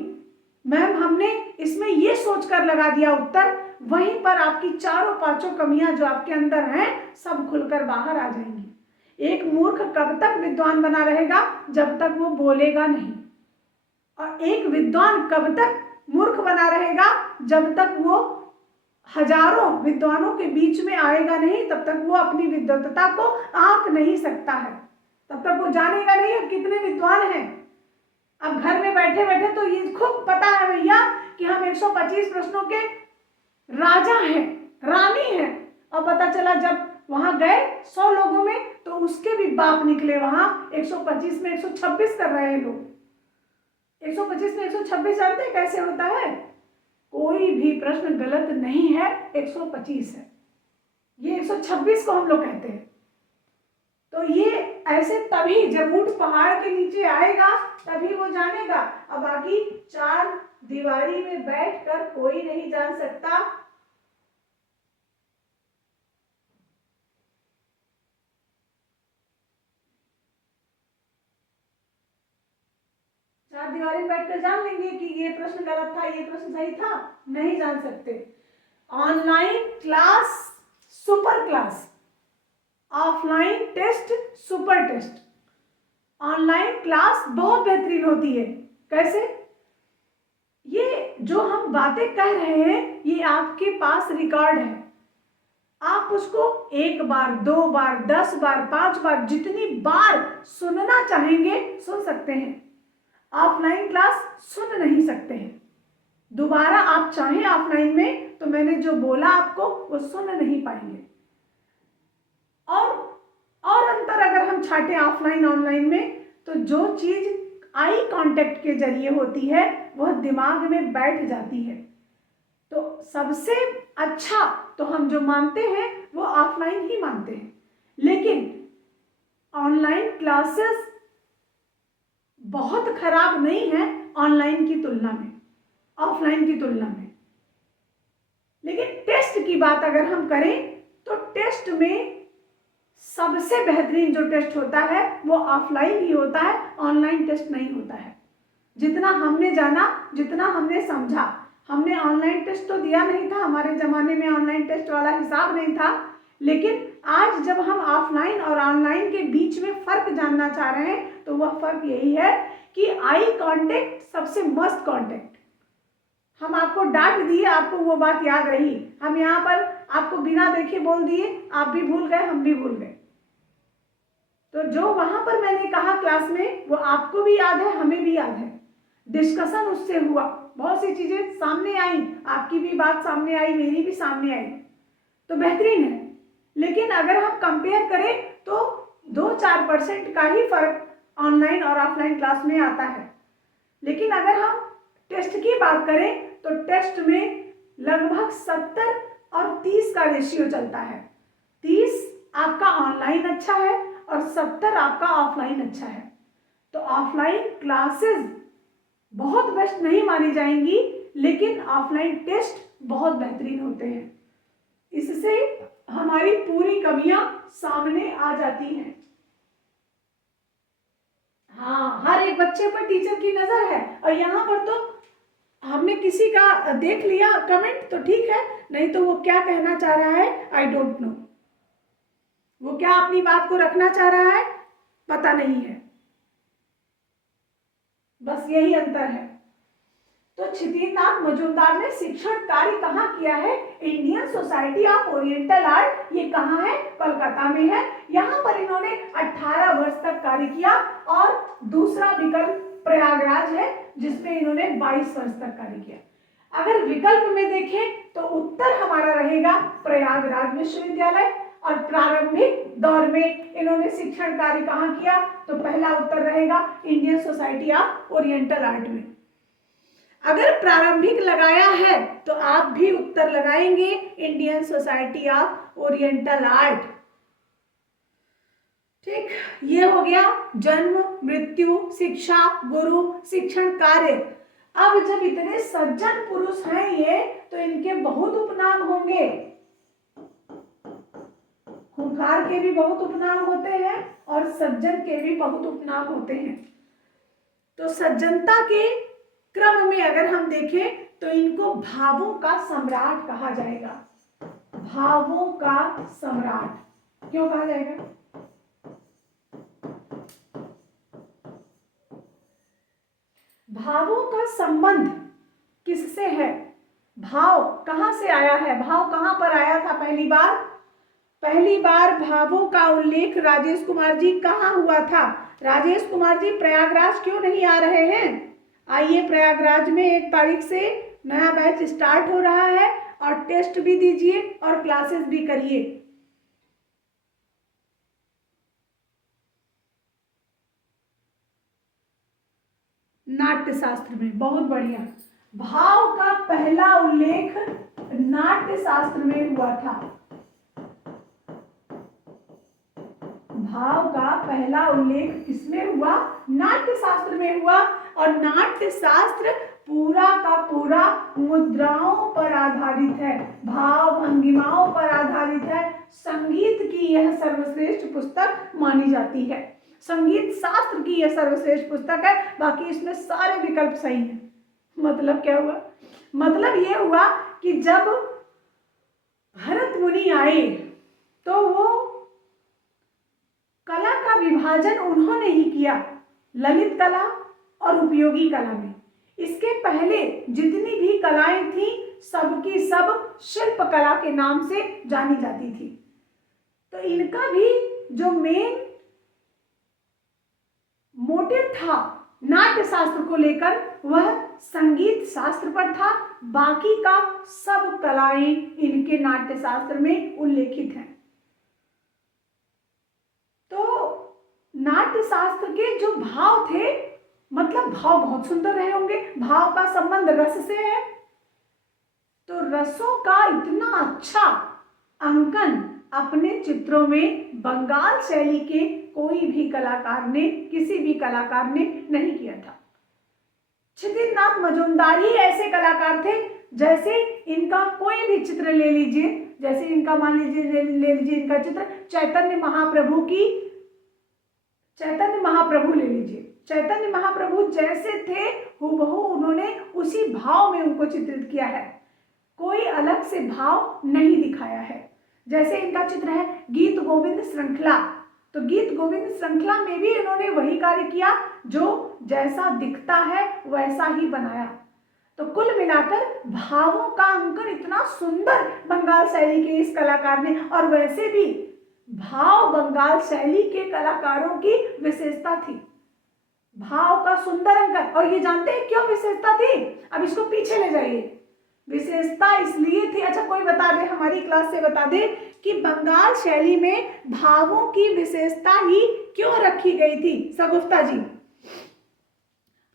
मैम हमने इसमें ये सोचकर लगा दिया उत्तर, वहीं पर आपकी 4-5 कमियां जो आपके अंदर हैं सब खुलकर बाहर आ जाएंगी। एक मूर्ख कब तक विद्वान बना रहेगा? जब तक वो बोलेगा नहीं। और एक विद्वान कब तक मूर्ख बना रहेगा? जब तक वो हजारों विद्वानों के बीच में आएगा नहीं, तब तक वो अपनी विद्वत्ता को आंक नहीं सकता है, तब तक वो जानेगा नहीं और कितने विद्वान हैं। अब घर में बैठे बैठे तो ये खूब पता है भैया कि हम 125 प्रश्नों के राजा हैं, रानी हैं, और पता चला जब वहां गए 100 लोगों में तो उसके भी बाप निकले, वहां 125 में 126 कर रहे हैं लोग। 125 में 126 जानते हैं कैसे होता है? कोई भी प्रश्न गलत नहीं है, 125 है, ये 126 को हम लोग कहते हैं। तो ये ऐसे तभी जब ऊंट पहाड़ के नीचे आएगा तभी वो जानेगा, अब बाकी चार दीवारी में बैठकर कोई नहीं जान सकता। चार दीवारी में बैठकर जान लेंगे कि ये प्रश्न गलत था, ये प्रश्न सही था? नहीं जान सकते। Online class super class, offline test super test. Online class बहुत बेहतरीन होती है। कैसे? ये जो हम बातें कह रहे हैं ये आपके पास रिकॉर्ड है, आप उसको 1 बार 2 बार 10 बार 5 बार जितनी बार सुनना चाहेंगे सुन सकते हैं। ऑफलाइन क्लास सुन नहीं सकते हैं। दोबारा आप चाहें ऑफलाइन में तो मैंने जो बोला आपको वो सुन नहीं पाएंगे। और अंतर अगर हम छांटे ऑफलाइन ऑनलाइन में तो जो चीज आई कांटेक्ट के जरिए होती है वह दिमाग में बैठ जाती है। तो सबसे अच्छा तो हम जो मानते हैं वो ऑफलाइन ही मानते हैं, लेकिन ऑनलाइन क्लासेस बहुत खराब नहीं है ऑनलाइन की तुलना में, ऑफलाइन की तुलना में। लेकिन टेस्ट की बात अगर हम करें तो टेस्ट में सबसे बेहतरीन जो टेस्ट होता है वो ऑफलाइन ही होता है, ऑनलाइन टेस्ट नहीं होता है। जितना हमने जाना, जितना हमने समझा, हमने ऑनलाइन टेस्ट तो दिया नहीं था, हमारे ज़माने में ऑनलाइन टेस्ट वाला हिसाब नहीं था, लेकिन आज जब हम ऑफलाइन और ऑनलाइन के बीच में फ़र्क जानना चाह रहे हैं तो वह फ़र्क यही है कि आई कांटेक्ट सबसे मस्त कांटेक्ट। हम आपको डांट दिए, आपको वो बात याद रही, हम यहाँ पर आपको बिना देखे बोल दिए, आप भी भूल गए, हम भी भूल गए। तो जो वहां पर मैंने कहा क्लास में वो आपको भी याद है, हमें भी याद है। डिस्कशन उससे हुआ, बहुत सी चीजें सामने आई, आपकी भी बात सामने आई, मेरी भी सामने आई, तो बेहतरीन है। लेकिन अगर हम कंपेयर करें तो 2-4% का ही फर्क ऑनलाइन और ऑफलाइन क्लास में आता है। लेकिन अगर हम टेस्ट की बात करें तो टेस्ट में लगभग 70 और 30 का रेशियो चलता है। 30 आपका ऑनलाइन अच्छा है और 70 आपका ऑफलाइन अच्छा है। तो ऑफलाइन क्लासेस बहुत बेस्ट नहीं मानी जाएंगी, लेकिन ऑफलाइन टेस्ट बहुत बेहतरीन होते हैं। इससे हमारी पूरी कमियां सामने आ जाती हैं। हाँ, हर एक बच्चे पर टीचर की नजर है, और यहाँ पर तो हमने किसी का देख लिया कमेंट तो ठीक है, नहीं तो वो क्या कहना चाह रहा है आई डोंट नो, वो क्या अपनी बात को रखना चाह रहा है पता नहीं है, बस यही अंतर है। तो क्षितिज मजूमदार ने शिक्षण कार्य कहाँ किया है? Indian society of oriental art, ये कहाँ है? कोलकाता में है। यहाँ पर इन्होंने 18 वर्ष तक कार्य किया, और दूसरा विकल्प प्रयागराज है जिसमें इन्होंने 22 वर्ष तक कार्य किया। अगर विकल्प में देखें तो उत्तर हमारा रहेगा प्रयागराज विश्वविद्यालय, और प्रारंभिक दौर में इन्होंने शिक्षण कार्य कहाँ किया? तो पहला उत्तर रहेगा Indian society of oriental art में। अगर प्रारंभिक लगाया है तो आप भी उत्तर लगाएंगे Indian society of oriental art. ठीक, ये हो गया जन्म, मृत्यु, शिक्षा, गुरु, शिक्षण कार्य। अब जब इतने सज्जन पुरुष हैं ये, तो इनके बहुत उपनाम होंगे। खूंखार के भी बहुत उपनाम होते हैं और सज्जन के भी बहुत उपनाम होते हैं। तो सज्जनता के क्रम में अगर हम देखें तो इनको भावों का सम्राट कहा जाएगा। भावों का सम्राट क्यों कहा जाएगा? भावों का संबंध किससे है? भाव कहां से आया है? भाव कहां पर आया था पहली बार? पहली बार भावों का उल्लेख राजेश कुमार जी कहाँ हुआ था? राजेश कुमार जी प्रयागराज क्यों नहीं आ रहे हैं? आइए, प्रयागराज में 1 तारीख से नया बैच स्टार्ट हो रहा है, और टेस्ट भी दीजिए और क्लासेस भी करिए। नाट्य शास्त्र में। बहुत बढ़िया। भाव का पहला उल्लेख नाट्य शास्त्र में हुआ था। भाव का पहला उल्लेख किसमें हुआ? नाट्य शास्त्र में हुआ। और नाट्य शास्त्र पूरा का पूरा मुद्राओं पर आधारित है, भाव भंगिमाओं पर आधारित है। संगीत की यह सर्वश्रेष्ठ पुस्तक मानी जाती है। संगीत शास्त्र की यह सर्वश्रेष्ठ पुस्तक है। बाकी इसमें सारे विकल्प सही हैं। मतलब क्या हुआ? मतलब ये हुआ कि जब भरत मुनि आए तो वो कला का विभाजन उन्होंने ही किया, ललित कला और उपयोगी कला में। इसके पहले जितनी भी कलाएं थी सबकी सब शिल्प कला के नाम से जानी जाती थी। तो इनका भी जो मेन मोटिव था नाट्य शास्त्र को लेकर वह संगीत शास्त्र पर था। बाकी का सब कलाएं इनके नाट्य शास्त्र में उल्लेखित हैं। तो नाट्य शास्त्र के जो भाव थे, मतलब भाव बहुत सुंदर रहे होंगे। भाव का संबंध रस से है, तो रसों का इतना अच्छा अंकन अपने चित्रों में बंगाल शैली के कोई भी कलाकार ने, किसी भी कलाकार ने नहीं किया था। क्षितिज मजूमदार ही ऐसे कलाकार थे, जैसे इनका कोई भी चित्र ले लीजिए, जैसे इनका मान लीजिए ले लीजिए इनका चित्र चैतन्य महाप्रभु ले लीजिए। चैतन्य महाप्रभु जैसे थे हूबहू उन्होंने उसी भाव में उनको चित्रित किया है, कोई अलग से भाव नहीं दिखाया है। जैसे इनका चित्र है गीत गोविंद श्रृंखला, तो गीत गोविंद श्रृंखला में भी इन्होंने वही कार्य किया, जो जैसा दिखता है वैसा ही बनाया। तो कुल मिलाकर भावों का अंकन इतना सुंदर बंगाल शैली के इस कलाकार ने, और वैसे भी भाव बंगाल शैली के कलाकारों की विशेषता थी, भाव का सुंदर अंकन। और ये जानते हैं क्यों विशेषता थी? अब इसको पीछे ले जाइए। विशेषता इसलिए थी, अच्छा कोई बता दे, हमारी क्लास से बता दे कि बंगाल शैली में भावों की विशेषता ही क्यों रखी गई थी? सगुफ्ता जी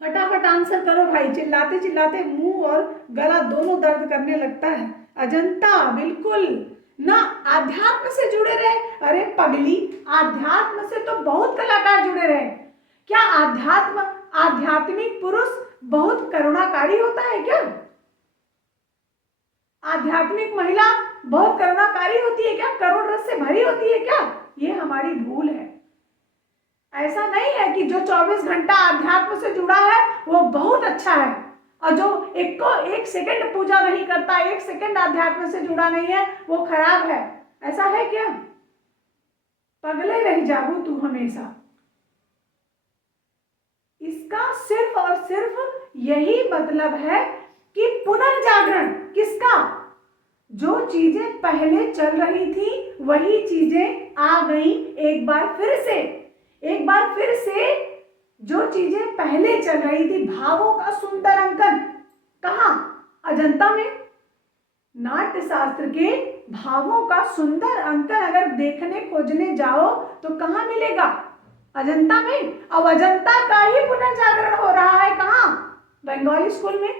फटाफट आंसर करो भाई, चिल्लाते चिल्लाते मुंह और गला दोनों दर्द करने लगता है। अजंता बिल्कुल ना, आध्यात्म से जुड़े रहे। अरे पगली, आध्यात्म से तो बहुत कलाकार जुड़े रहे। क्या आध्यात्मिक पुरुष बहुत करुणाकारी होता है क्या? आध्यात्मिक महिला बहुत करुणाकारी होती है क्या? करुण रस से भरी होती है क्या? ये हमारी भूल है। ऐसा नहीं है कि जो 24 घंटा आध्यात्म से जुड़ा है वो बहुत अच्छा है, और जो एक सेकंड पूजा नहीं करता, एक सेकंड आध्यात्म से जुड़ा नहीं है, वो खराब है। ऐसा है क्या? पगले रह जाबू तू हमेशा। इसका सिर्फ और सिर्फ यही मतलब है कि पुनर्जागरण किसका? जो चीजें पहले चल रही थी वही चीजें आ गई एक बार फिर से जो चीजें पहले चल रही थी। भावों का सुंदर अंकन कहाँ? अजंता में। नाट्य शास्त्र के भावों का सुंदर अंकन अगर देखने खोजने जाओ तो कहाँ मिलेगा? अजंता में। अब अजंता का ही पुनर्जागरण हो रहा है कहाँ? बंगाली स्कूल में।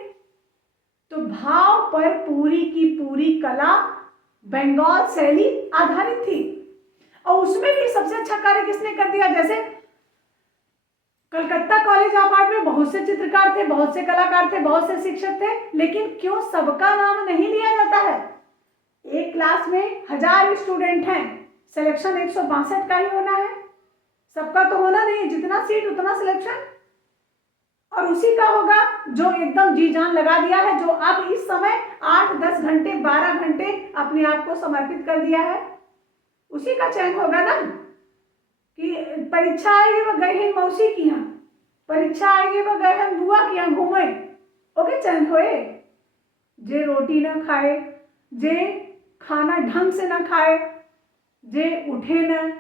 तो भाव पर पूरी की पूरी कला बंगाल शैली आधारित थी, और उसमें भी सबसे अच्छा कार्य किसने कर दिया? जैसे कलकत्ता कॉलेज ऑफ आर्ट में बहुत से चित्रकार थे, बहुत से कलाकार थे, बहुत से शिक्षक थे, लेकिन क्यों सबका नाम नहीं लिया जाता है? एक क्लास में 1000 स्टूडेंट हैं, सिलेक्शन 162 का ही होना है, सबका तो होना नहीं, जितना सीट उतना सिलेक्शन। और उसी का होगा जो एकदम जी जान लगा दिया है, जो अब इस समय 8-10 घंटे 12 घंटे अपने आप को समर्पित कर दिया है, उसी का चयन होगा ना। कि परीक्षा आएगी वह गए हैं मौसी की यहाँ, परीक्षा आएगी वह गए हैं बुआ की यहाँ घूमे, ओके चयन होए। जे रोटी ना खाए, जे खाना ढंग से ना खाए, जे उठे न,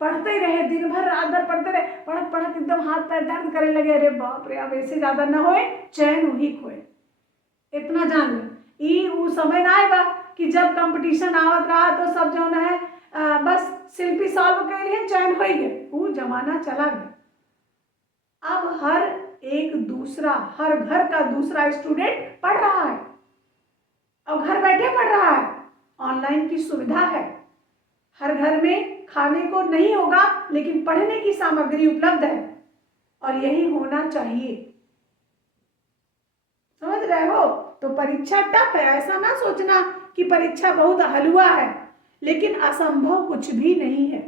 पढ़ते रहे दिन भर रात भर पढ़ते रहे, पढ़त एकदम हाथ पैर दर्द करने लगे, अरे बाप रे अब ऐसे ज्यादा ना होए, चैन वही खोए। इतना जान ले ई वो समय ना आएगा कि जब कंपटीशन आवत रहा तो सब जो है बस शिल्पी सॉल्व कर लिए चैन हो गए, वो जमाना चला गया। अब हर एक दूसरा, हर घर का दूसरा स्टूडेंट पढ़ रहा है और घर बैठे पढ़ रहा है। ऑनलाइन की सुविधा है, हर घर में खाने को नहीं होगा लेकिन पढ़ने की सामग्री उपलब्ध है और यही होना चाहिए। समझ रहे हो? तो परीक्षा टफ है, ऐसा ना सोचना कि परीक्षा बहुत हलवा है, लेकिन असंभव कुछ भी नहीं है।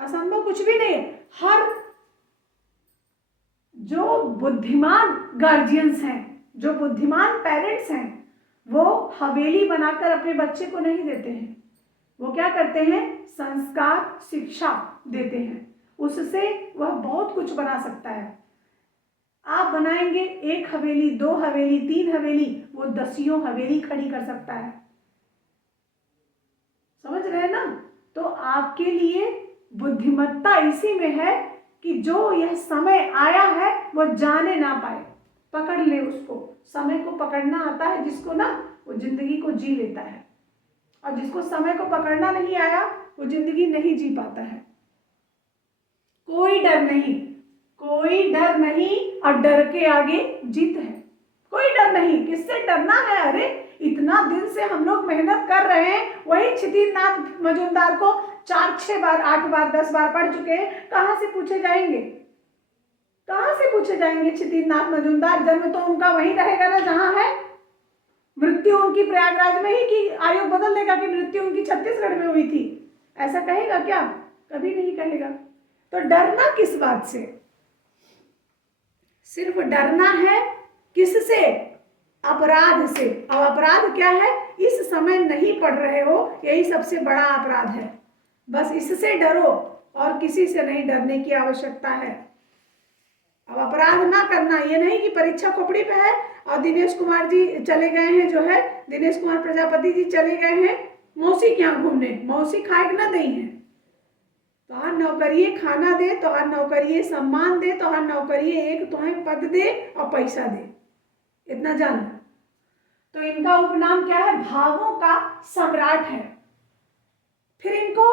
असंभव कुछ भी नहीं है। हर जो बुद्धिमान गार्जियंस हैं, जो बुद्धिमान पेरेंट्स हैं, वो हवेली बनाकर अपने बच्चे को नहीं देते हैं। वो क्या करते हैं? संस्कार, शिक्षा देते हैं। उससे वह बहुत कुछ बना सकता है। आप बनाएंगे 1 हवेली, 2 हवेली, 3 हवेली, वो 10 हवेली खड़ी कर सकता है। समझ रहे हैं ना? तो आपके लिए बुद्धिमत्ता इसी में है कि जो यह समय आया है वो जाने ना पाए, पकड़ ले उसको। समय को पकड़ना आता है जिसको ना, वो जिंदगी को जी लेता है, और जिसको समय को पकड़ना नहीं आया वो जिंदगी नहीं जी पाता है। कोई डर नहीं, कोई डर नहीं, और डर के आगे जीत है। कोई डर नहीं, किससे डरना है? अरे इतना दिन से हम लोग मेहनत कर रहे हैं, वही क्षितिज मजूमदार को 4-6 बार, 8 बार, 10 बार पढ़ चुके हैं, कहाँ से पूछे जाएंगे? कहाँ से पूछे जाएंगे क्षितिज मजूमदार? जन्म तो उनका वहीं रहेगा ना जहाँ है। मृत्यु उनकी प्रयागराज में ही कि आयोग बदल देगा कि मृत्यु उनकी छत्तीसगढ़ में हुई थी? ऐसा कहेगा क्या? कभी नहीं कहेगा। तो डरना किस बात से? सिर्फ डरना है किससे? अपराध से। अब अपराध क्या है? इस समय नहीं पढ़ रहे हो, यही सबसे बड़ा अपराध है। बस इससे डरो और किसी से नहीं डरने की आवश्यकता है। अब अपराध ना करना, ये नहीं कि परीक्षा खोपड़ी पे है और दिनेश कुमार जी चले गए हैं, जो है दिनेश कुमार प्रजापति जी चले गए हैं मौसी के यहाँ घूमने। मौसी खाए ना दई है, तोहार नौकरिए खाना दे, तोहार नौकरिए सम्मान दे, तोहार नौकरिए एक तुम्हें पद दे और पैसा दे, इतना जान। तो इनका उपनाम क्या है? भावों का सम्राट है। फिर इनको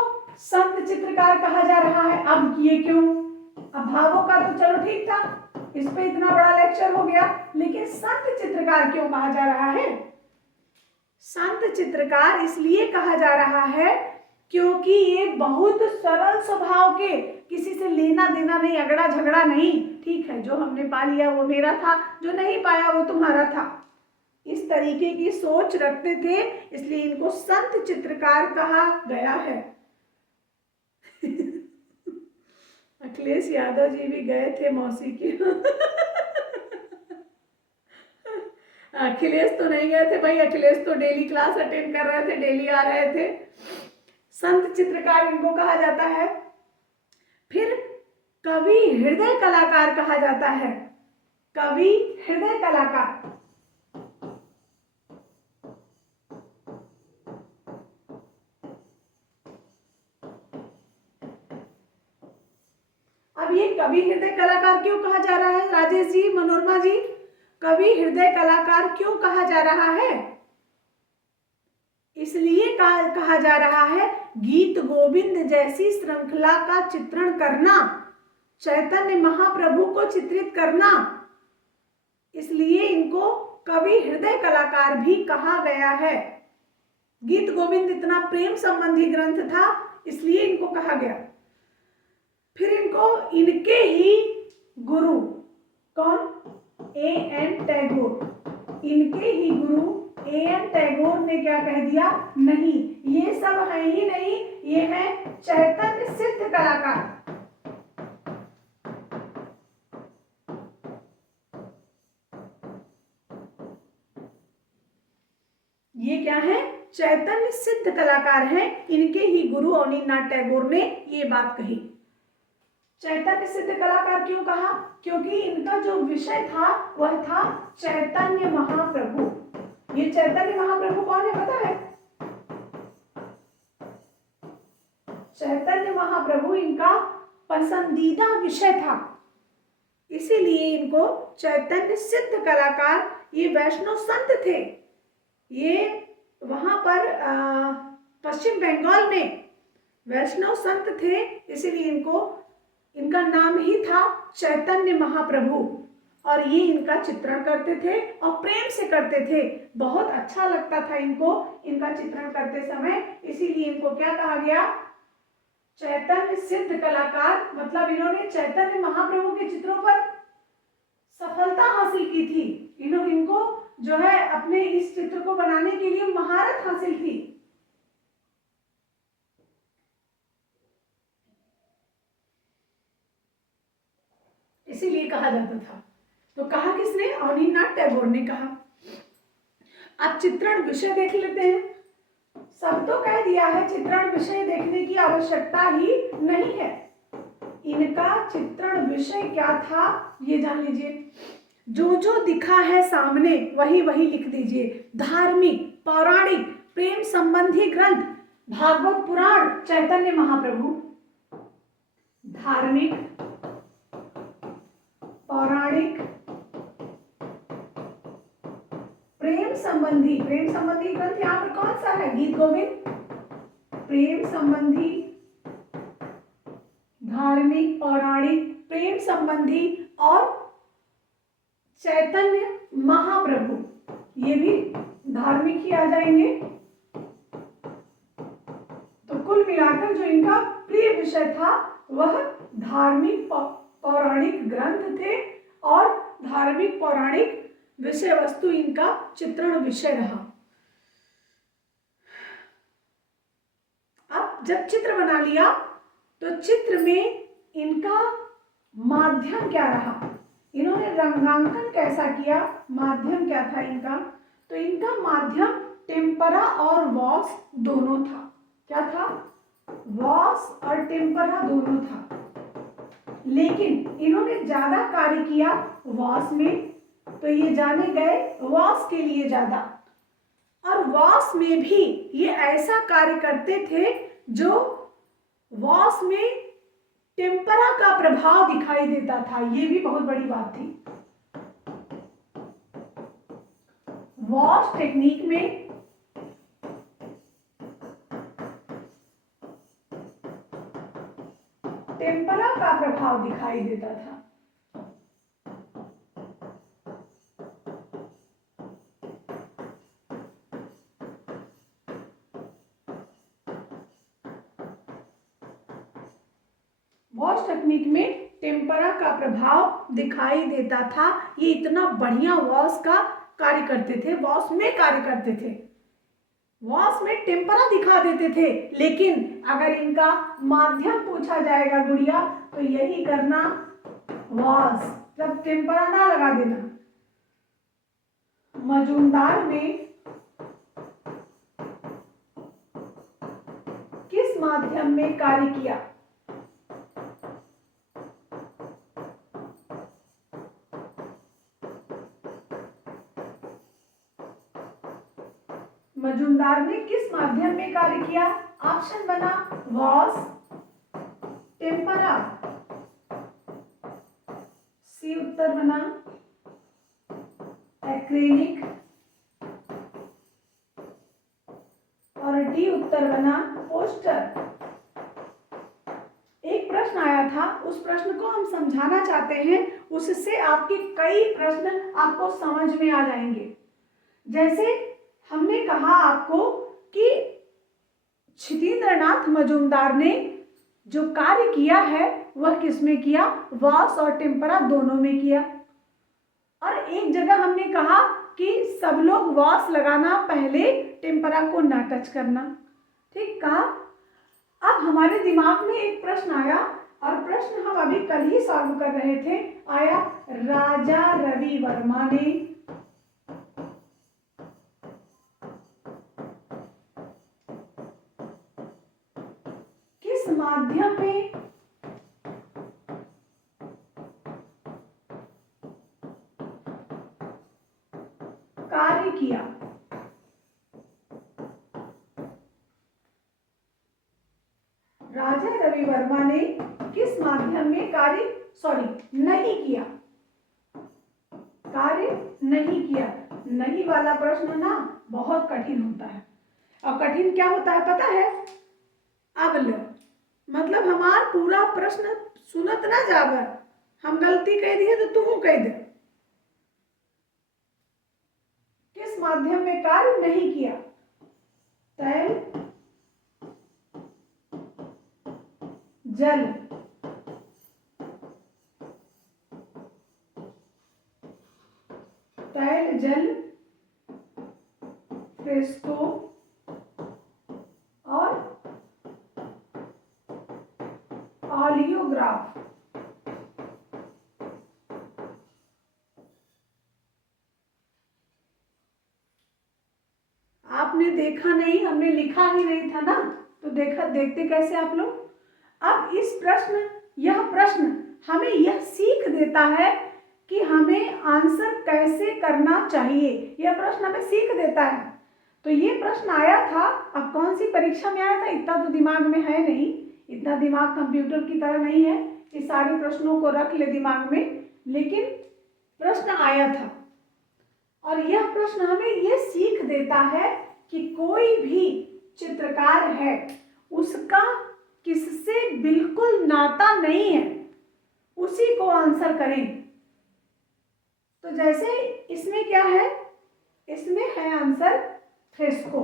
संत चित्रकार कहा जा रहा है। अब ये क्यों? अब भावों का तो चलो ठीक था, इस पे इतना बड़ा लेक्चर हो गया, लेकिन संत चित्रकार क्यों कहा जा रहा है? संत चित्रकार इसलिए कहा जा रहा है क्योंकि ये बहुत सरल स्वभाव के, किसी से लेना देना नहीं, अगड़ा झगड़ा नहीं। ठीक है, जो हमने पा लिया वो मेरा था, जो नहीं पाया वो तुम्हारा था, इस तरीके की सोच रखते थे, इसलिए इनको संत चित्रकार कहा गया है। अखिलेश यादव जी भी गए थे मौसी की। अखिलेश तो नहीं गए थे भाई, अखिलेश तो डेली क्लास अटेंड कर रहे थे, डेली आ रहे थे। संत चित्रकार इनको कहा जाता है। फिर कवि हृदय कलाकार कहा जाता है। कवि हृदय कलाकार, अब ये कवि हृदय कलाकार क्यों कहा जा रहा है? राजेश जी, मनोरमा जी, कवि हृदय कलाकार क्यों कहा जा रहा है? इसलिए कहा जा रहा है, गीत गोविंद जैसी श्रृंखला का चित्रण करना, चैतन्य महाप्रभु को चित्रित करना, इसलिए इनको कवि हृदय कलाकार भी कहा गया है। गीत गोविंद इतना प्रेम संबंधी ग्रंथ था, इसलिए इनको कहा गया। फिर इनको इनके ही गुरु, कौन? A.N. टैगोर, इनके ही गुरु A.N. टैगोर ने क्या कह दिया? नहीं, ये सब है ही नहीं, ये है चैतन्य सिद्ध कलाकार। ये क्या है? चैतन्य सिद्ध कलाकार है। इनके ही गुरु अवनीन्द्रनाथ टैगोर ने ये बात कही। चैतन्य सिद्ध कलाकार क्यों कहा? क्योंकि इनका जो विषय था वह था चैतन्य महाप्रभु। ये चैतन्य महाप्रभु कौन है पता है? चैतन्य महाप्रभु इनका पसंदीदा विषय था, इसीलिए इनको चैतन्य सिद्ध कलाकार, ये वैष्णव संत थे। ये वहां पर पश्चिम बंगाल में वैष्णव संत थे, इसीलिए इनको, इनका नाम ही था चैतन्य महाप्रभु। और ये इनका चित्रण करते थे और प्रेम से करते थे, बहुत अच्छा लगता था इनको इनका चित्रण करते समय, इसीलिए इनको क्या कहा गया, चैतन्य सिद्ध कलाकार। मतलब इन्होंने चैतन्य महाप्रभु के चित्रों पर सफलता हासिल की थी, इनको जो है अपने इस चित्र को बनाने के लिए महारत हासिल थी। इसीलिए कहा जाता था। तो कहा किसने, अवनीन्द्रनाथ टैगोर ने कहा। अब चित्रण विषय देख लेते हैं। सब तो कह दिया है, चित्रण विषय देखने की आवश्यकता ही नहीं है। इनका चित्रण विषय क्या था ये जान लीजिए। जो जो दिखा है सामने वही वही लिख दीजिए। धार्मिक, पौराणिक, प्रेम संबंधी ग्रंथ, भागवत पुराण, चैतन्य महाप्रभु। धार्मिक, पौराणिक, प्रेम संबंधी ग्रंथ यहाँ पर कौन सा है, गीत गोविंद, प्रेम संबंधी, धार्मिक, पौराणिक, प्रेम संबंधी और चैतन्य महाप्रभु, ये भी धार्मिक ही आ जाएंगे। तो कुल मिलाकर जो इनका प्रिय विषय था वह धार्मिक पौराणिक ग्रंथ थे और धार्मिक पौराणिक विषय वस्तु इनका चित्रण विषय रहा। अब जब चित्र बना लिया तो चित्र में इनका माध्यम क्या रहा, इन्होंने रंगांकन कैसा किया, माध्यम क्या था इनका, तो इनका माध्यम टेम्परा और वॉश दोनों था। क्या था, वॉश और टेम्परा दोनों था। लेकिन इन्होंने ज्यादा कार्य किया वॉश में, तो ये जाने गए वॉश के लिए ज्यादा। और वॉश में भी ये ऐसा कार्य करते थे जो वॉश में टेम्परा का प्रभाव दिखाई देता था, ये भी बहुत बड़ी बात थी। वॉश टेक्निक में टेम्परा का प्रभाव दिखाई देता था। वॉश टेक्निक में टेम्परा का प्रभाव दिखाई देता था। ये इतना बढ़िया वॉश का कार्य करते थे, वॉश में कार्य करते थे, वॉश में टेम्परा दिखा देते थे। लेकिन अगर इनका माध्यम पूछा जाएगा गुड़िया, तो यही करना वॉश, जब टेम्परा ना लगा देना। मजूमदार ने किस माध्यम में कार्य किया, मजूमदार ने किस माध्यम में कार्य किया, ऑप्शन बना वॉश, टेम्परा, सी उत्तर बना एक्रेलिक और डी उत्तर बना पोस्टर। एक प्रश्न आया था, उस प्रश्न को हम समझाना चाहते हैं, उससे आपके कई प्रश्न आपको समझ में आ जाएंगे। जैसे हमने कहा आपको कि क्षितिन्द्रनाथ मजूमदार ने जो कार्य किया है वह किसमें किया, वॉश और टेम्परा दोनों में किया। और एक जगह हमने कहा कि सब लोग वॉश लगाना, पहले टेम्परा को ना टच करना। ठीक कहा। अब हमारे दिमाग में एक प्रश्न आया, और प्रश्न हम अभी कल ही सॉल्व कर रहे थे। आया, राजा रवि वर्मा ने किस माध्यम में कार्य किया। राजा रवि वर्मा ने किस माध्यम में नहीं किया, कार्य नहीं किया। नहीं वाला प्रश्न ना बहुत कठिन होता है। और कठिन क्या होता है पता है, अवल, मतलब हमार पूरा प्रश्न सुनत ना जावे, हम गलती कह दिए तो तुम कह दे, माध्यम में कार्य नहीं किया। तैल, जल, तैल, जल, फ्रेस्को और ऑलियोग्राफ। आपने देखा नहीं, हमने लिखा ही नहीं था ना, तो देखते कैसे आप लोग। अब यह प्रश्न हमें यह सीख देता है कि हमें आंसर कैसे करना चाहिए। यह प्रश्न हमें सीख देता है। तो ये प्रश्न आया था, अब कौन सी परीक्षा में आया था इतना तो दिमाग में है नहीं, इतना दिमाग कंप्यूटर की तरह नहीं है कि सारे प्रश्नों को रख ले दिमाग में, लेकिन प्रश्न आया था। और यह प्रश्न हमें यह सीख देता है कि कोई भी चित्रकार है उसका किससे बिल्कुल नाता नहीं है, उसी को आंसर करें। तो जैसे इसमें क्या है, इसमें है आंसर फ्रेस्को।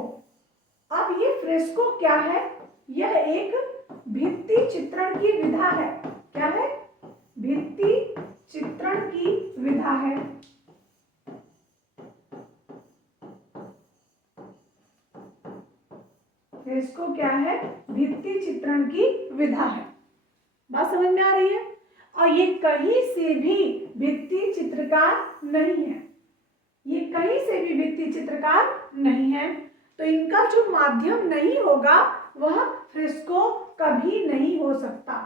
अब ये फ्रेस्को क्या है, यह एक भित्ति चित्रण की विधा है। क्या है? भित्ति चित्रण की विधा है। फ्रेस्को क्या है? भित्ति चित्रण की विधा है। बात समझ में आ रही है? और ये कहीं से भी भित्ति चित्रकार नहीं है, ये कहीं से भी भित्ति चित्रकार नहीं है। तो इनका जो माध्यम नहीं होगा वह फ्रेस्को कभी नहीं हो सकता।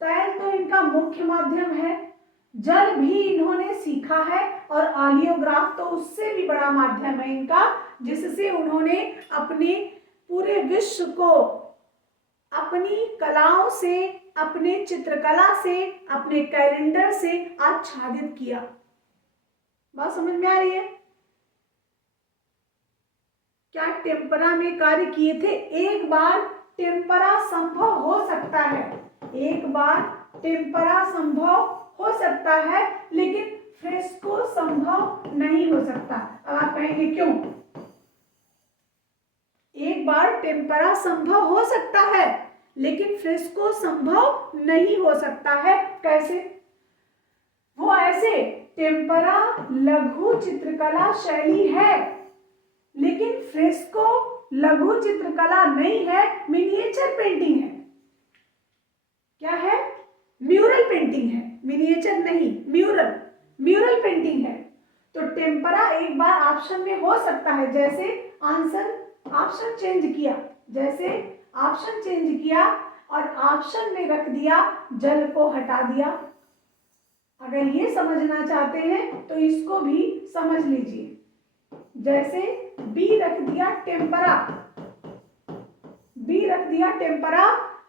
तैल तो इनका मुख्य माध्यम है, जल भी इन्होंने सीखा है, और ऑलियोग्राफ तो उससे भी बड़ा माध्यम है इनका, जिससे उन्होंने अपने पूरे विश्व को अपनी कलाओं से, अपने चित्रकला से, अपने कैलेंडर से आच्छादित किया। बात समझ में आ रही है? क्या टेम्परा में कार्य किए थे? एक बार टेम्परा संभव हो सकता है, एक बार टेम्परा संभव हो सकता है, लेकिन फ्रेस्को संभव नहीं हो सकता। अब आप कहेंगे क्यों? एक बार टेम्परा संभव हो सकता है, लेकिन फ्रेस्को संभव नहीं हो सकता है। कैसे? वो ऐसे, टेम्परा लघु चित्रकला शैली है, लेकिन फ्रेस्को लघु चित्रकला नहीं है, मिनिएचर पेंटिंग है। क्या है? म्यूरल पेंटिंग है, मिनिएचर नहीं, म्यूरल पेंटिंग है। तो टेम्परा एक बार ऑप्शन में हो सकता है, जैसे ऑप्शन चेंज किया, जैसे ऑप्शन चेंज किया और ऑप्शन में रख दिया जल को हटा दिया। अगर ये समझना चाहते हैं तो इसको भी समझ लीजिए। जैसे बी रख दिया टेम्परा, बी रख दिया टेम्परा।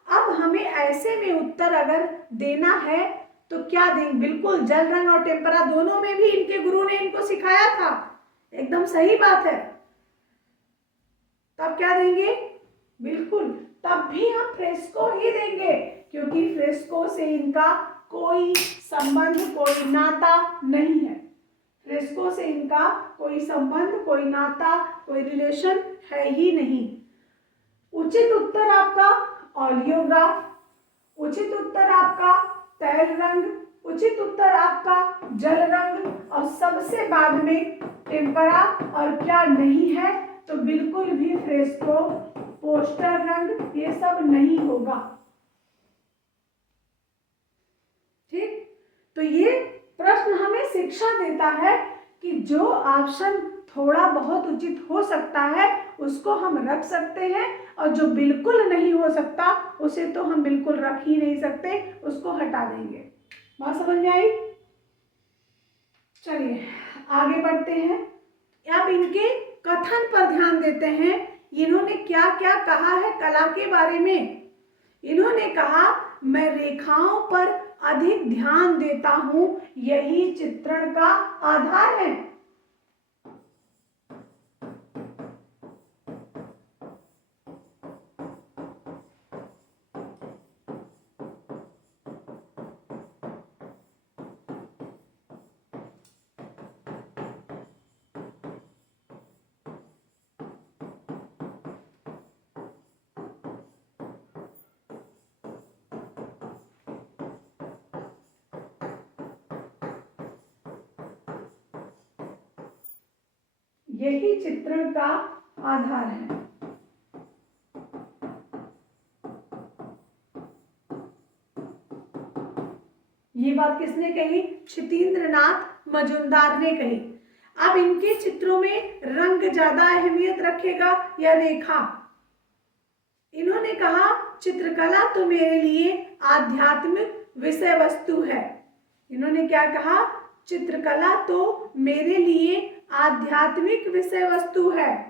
अब हमें ऐसे में उत्तर अगर देना है तो क्या देंगे? बिल्कुल जल रंग और टेम्परा दोनों में भी इनके गुरु ने इनको सिखाया था, एकदम सही बात है। तब क्या देंगे? बिल्कुल तब भी हम फ्रेस्को ही देंगे, क्योंकि फ्रेस्को से इनका कोई संबंध, कोई नाता नहीं है। फ्रेस्को से इनका कोई संबंध, कोई नाता, कोई रिलेशन है ही नहीं। उचित उत्तर आपका ऑलियोग्राफ, उचित उत्तर आपका तैल रंग, उचित उत्तर आपका जल रंग, और सबसे बाद में टेम्परा। और क्या नहीं है? तो बिल्कुल भी फ्रेस्को, पोस्टर रंग, ये सब नहीं होगा। ठीक, तो ये प्रश्न हमें शिक्षा देता है कि जो ऑप्शन थोड़ा बहुत उचित हो सकता है उसको हम रख सकते हैं, और जो बिल्कुल नहीं हो सकता उसे तो हम बिल्कुल रख ही नहीं सकते, उसको हटा देंगे। बात समझ में आई? चलिए आगे बढ़ते हैं। अब इनके कथन पर ध्यान देते हैं। इन्होंने क्या क्या कहा है कला के बारे में। इन्होंने कहा, मैं रेखाओं पर अधिक ध्यान देता हूं, यही चित्रण का आधार है। यही चित्रण का आधार है। ये बात किसने कही? क्षितिन्द्रनाथ मजुमदार ने कही। अब इनके चित्रों में रंग ज्यादा अहमियत रखेगा या रेखा? इन्होंने कहा चित्रकला तो मेरे लिए आध्यात्मिक विषय वस्तु है। इन्होंने क्या कहा? चित्रकला तो मेरे लिए आध्यात्मिक विषय वस्तु है।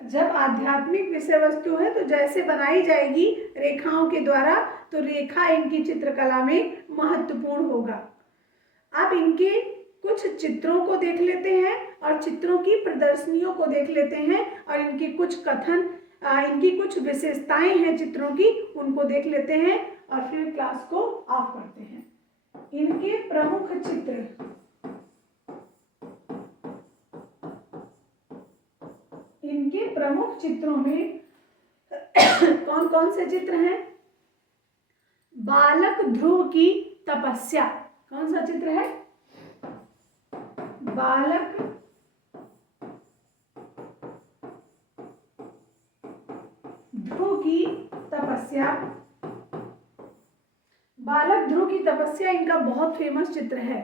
जब आध्यात्मिक विषय वस्तु है तो जैसे बनाई जाएगी रेखाओं के द्वारा, तो रेखा इनकी चित्रकला में महत्वपूर्ण होगा। अब इनके कुछ चित्रों को देख लेते हैं और चित्रों की प्रदर्शनियों को देख लेते हैं और इनकी कुछ कथन, इनकी कुछ विशेषताएं हैं चित्रों की, उनको देख लेते हैं और फिर क्लास को ऑफ करते हैं। इनके प्रमुख चित्र, इनके प्रमुख चित्रों में कौन कौन से चित्र हैं? बालक ध्रुव की तपस्या। कौन सा चित्र है? बालक ध्रुव की तपस्या। बालक ध्रुव की तपस्या इनका बहुत फेमस चित्र है।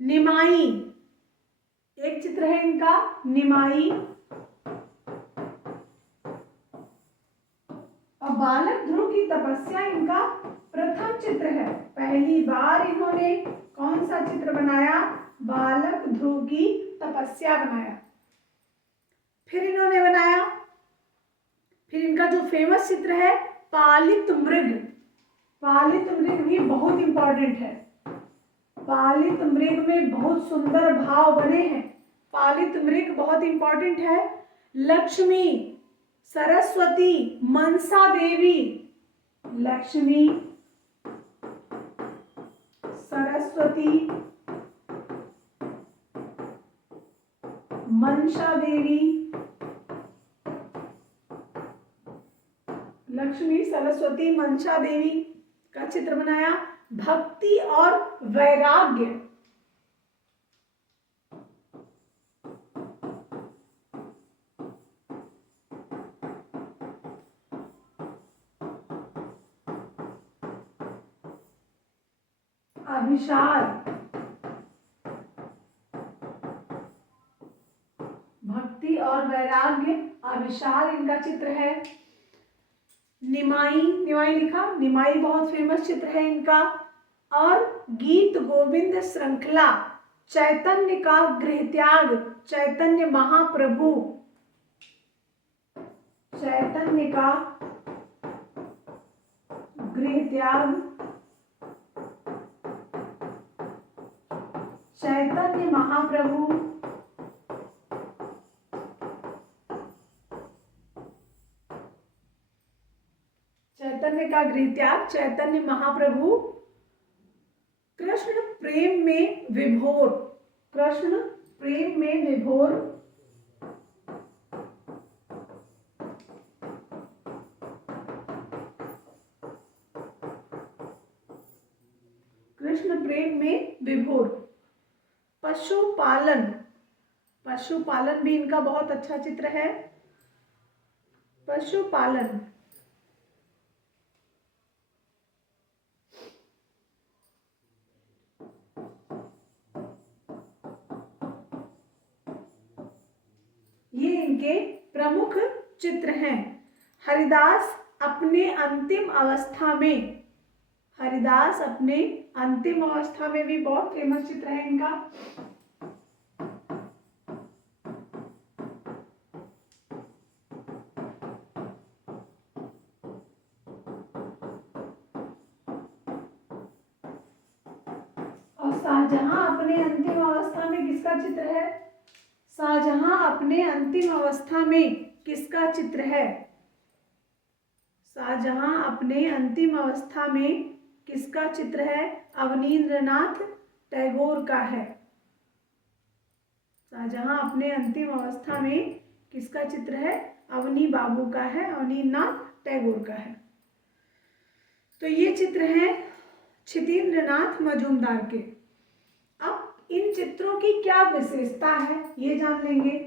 निमाई, एक चित्र है इनका निमाई। और बालक ध्रुव की तपस्या इनका प्रथम चित्र है। पहली बार इन्होंने कौन सा चित्र बनाया? बालक ध्रुव की तपस्या बनाया। फिर इन्होंने बनाया, फिर इनका जो फेमस चित्र है पालित मृग। पालित मृग भी बहुत इंपॉर्टेंट है। पालित मृग में बहुत सुंदर भाव बने हैं। पालित मृग बहुत इंपॉर्टेंट है। लक्ष्मी, सरस्वती, मनसा देवी। लक्ष्मी, सरस्वती, मनसा देवी। लक्ष्मी, सरस्वती, मनसा देवी का चित्र बनाया। भक्ति और वैराग्य। अभिसार, भक्ति और वैराग्य, अभिसार इनका चित्र है। निमाई, निमाई लिखा, निमाई बहुत फेमस चित्र है इनका। और गीत गोविंद श्रृंखला, चैतन्य का गृहत्याग, चैतन्य महाप्रभु, चैतन्य का गृहत्याग, चैतन्य महाप्रभु। चैतन्य का गृहत्याग, चैतन्य महाप्रभु। कृष्ण प्रेम में विभोर, कृष्ण प्रेम में विभोर। कृष्ण प्रेम में विभोर। पशुपालन, पशुपालन भी इनका बहुत अच्छा चित्र है। पशुपालन, ये इनके प्रमुख चित्र हैं। हरिदास अपने अंतिम अवस्था में, हरिदास अपने अंतिम अवस्था में भी बहुत फेमस चित्र है इनका। और शाहजहां अपने अंतिम अवस्था में किसका चित्र है? शाहजहां अपने अंतिम अवस्था में किसका चित्र है? शाहजहां अपने अंतिम अवस्था में किसका चित्र है? अवनींद्रनाथ टैगोर का है। शाहजहां अपने अंतिम अवस्था में किसका चित्र है? अवनी बाबू का है, अवनींद्रनाथ टैगोर का है। तो ये चित्र हैं क्षितिन्द्रनाथ मजूमदार के। अब इन चित्रों की क्या विशेषता है ये जान लेंगे।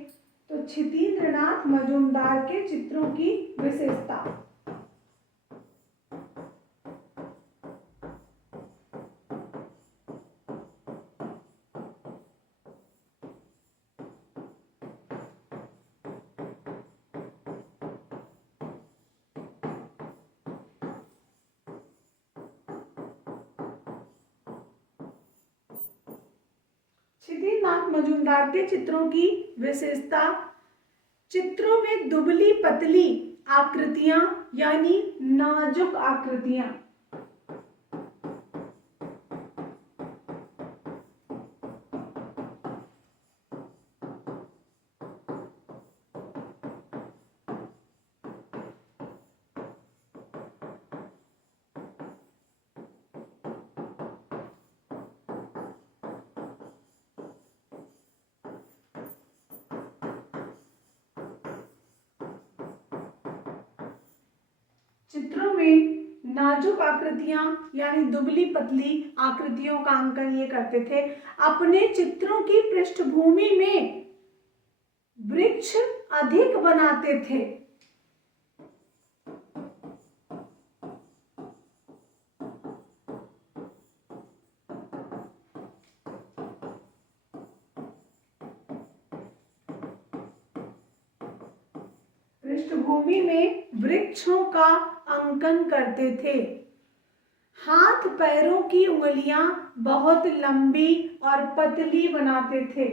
तो क्षितिन्द्रनाथ मजूमदार के चित्रों की विशेषता। क्षितिन्द्रनाथ मजूमदार के चित्रों की विशेषता, चित्रों में दुबली पतली आकृतियां यानी नाजुक आकृतियां, चित्रों में नाजुक आकृतियां यानी दुबली पतली आकृतियों का अंकन ये करते थे। अपने चित्रों की पृष्ठभूमि में वृक्ष अधिक बनाते थे। पृष्ठभूमि में वृक्षों का अंकन करते थे। हाथ पैरों की उंगलियां बहुत लंबी और पतली बनाते थे।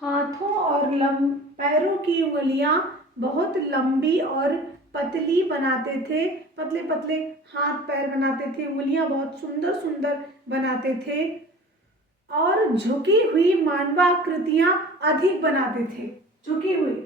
हाथों और पैरों की उंगलियां बहुत लंबी और पतली बनाते थे। पतले पतले हाथ पैर बनाते थे, उंगलियां बहुत सुंदर सुंदर बनाते थे और झुकी हुई मानवाकृतियां अधिक बनाते थे। झुकी हुई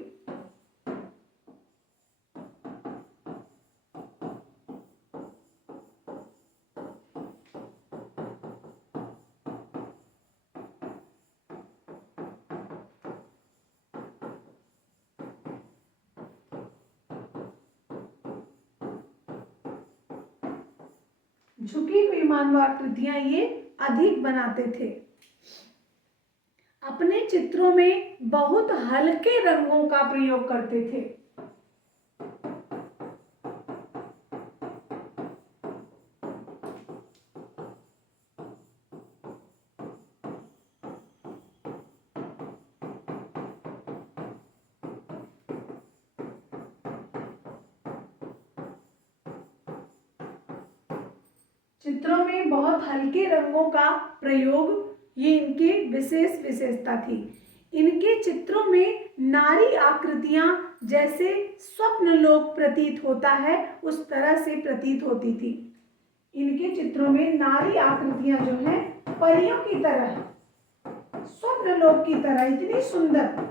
झुकी हुई मानवाकृतियां ये अधिक बनाते थे। अपने चित्रों में बहुत हल्के रंगों का प्रयोग करते थे। चित्रों में बहुत हल्के रंगों का प्रयोग ये इनकी विशेष विशेषता थी। इनके चित्रों में नारी आकृतियां जैसे स्वप्न लोक प्रतीत होता है उस तरह से प्रतीत होती थी। इनके चित्रों में नारी आकृतियां जो हैं परियों की तरह, स्वप्न लोक की तरह इतनी सुंदर।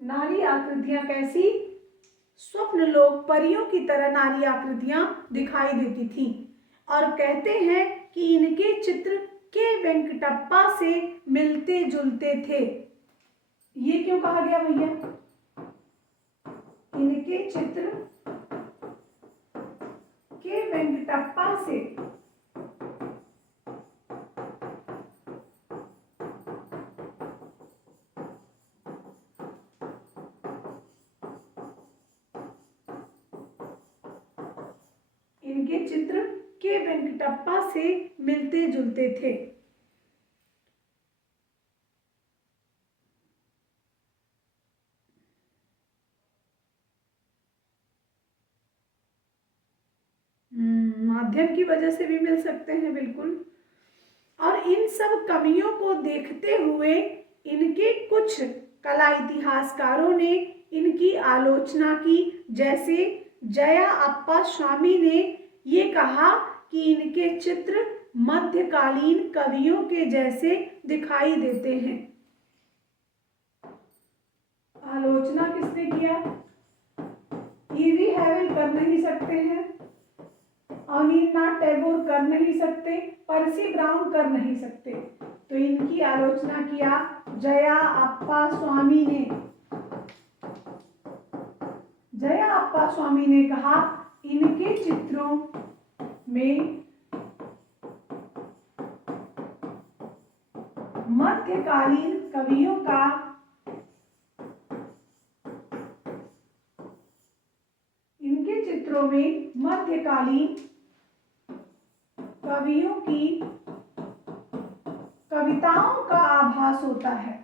नारी आकृतियां कैसी? स्वप्न लोक परियों की तरह नारी आकृतियां दिखाई देती थी। और कहते हैं कि इनके चित्र के वेंकटप्पा से मिलते जुलते थे। ये क्यों कहा गया भैया? इनके चित्र के वेंकटप्पा से इनके चित्र के वेंकटप्पा से मिलते जुलते थे। माध्यम की वजह से भी मिल सकते हैं, बिल्कुल। और इन सब कमियों को देखते हुए इनके कुछ कला इतिहासकारों ने इनकी आलोचना की। जैसे जया अप्पा स्वामी ने ये कहा कि इनके चित्र मध्यकालीन कवियों के जैसे दिखाई देते हैं। आलोचना किसने किया? ईवी हैवल कर नहीं सकते हैं, अनिलनाथ टैगोर कर नहीं सकते, पर्सी ब्राउन कर नहीं सकते, तो इनकी आलोचना किया जया अप्पा स्वामी ने। जया अप्पा स्वामी ने कहा इनके चित्रों में मध्यकालीन कवियों का में मध्यकालीन कवियों की कविताओं का आभास होता है।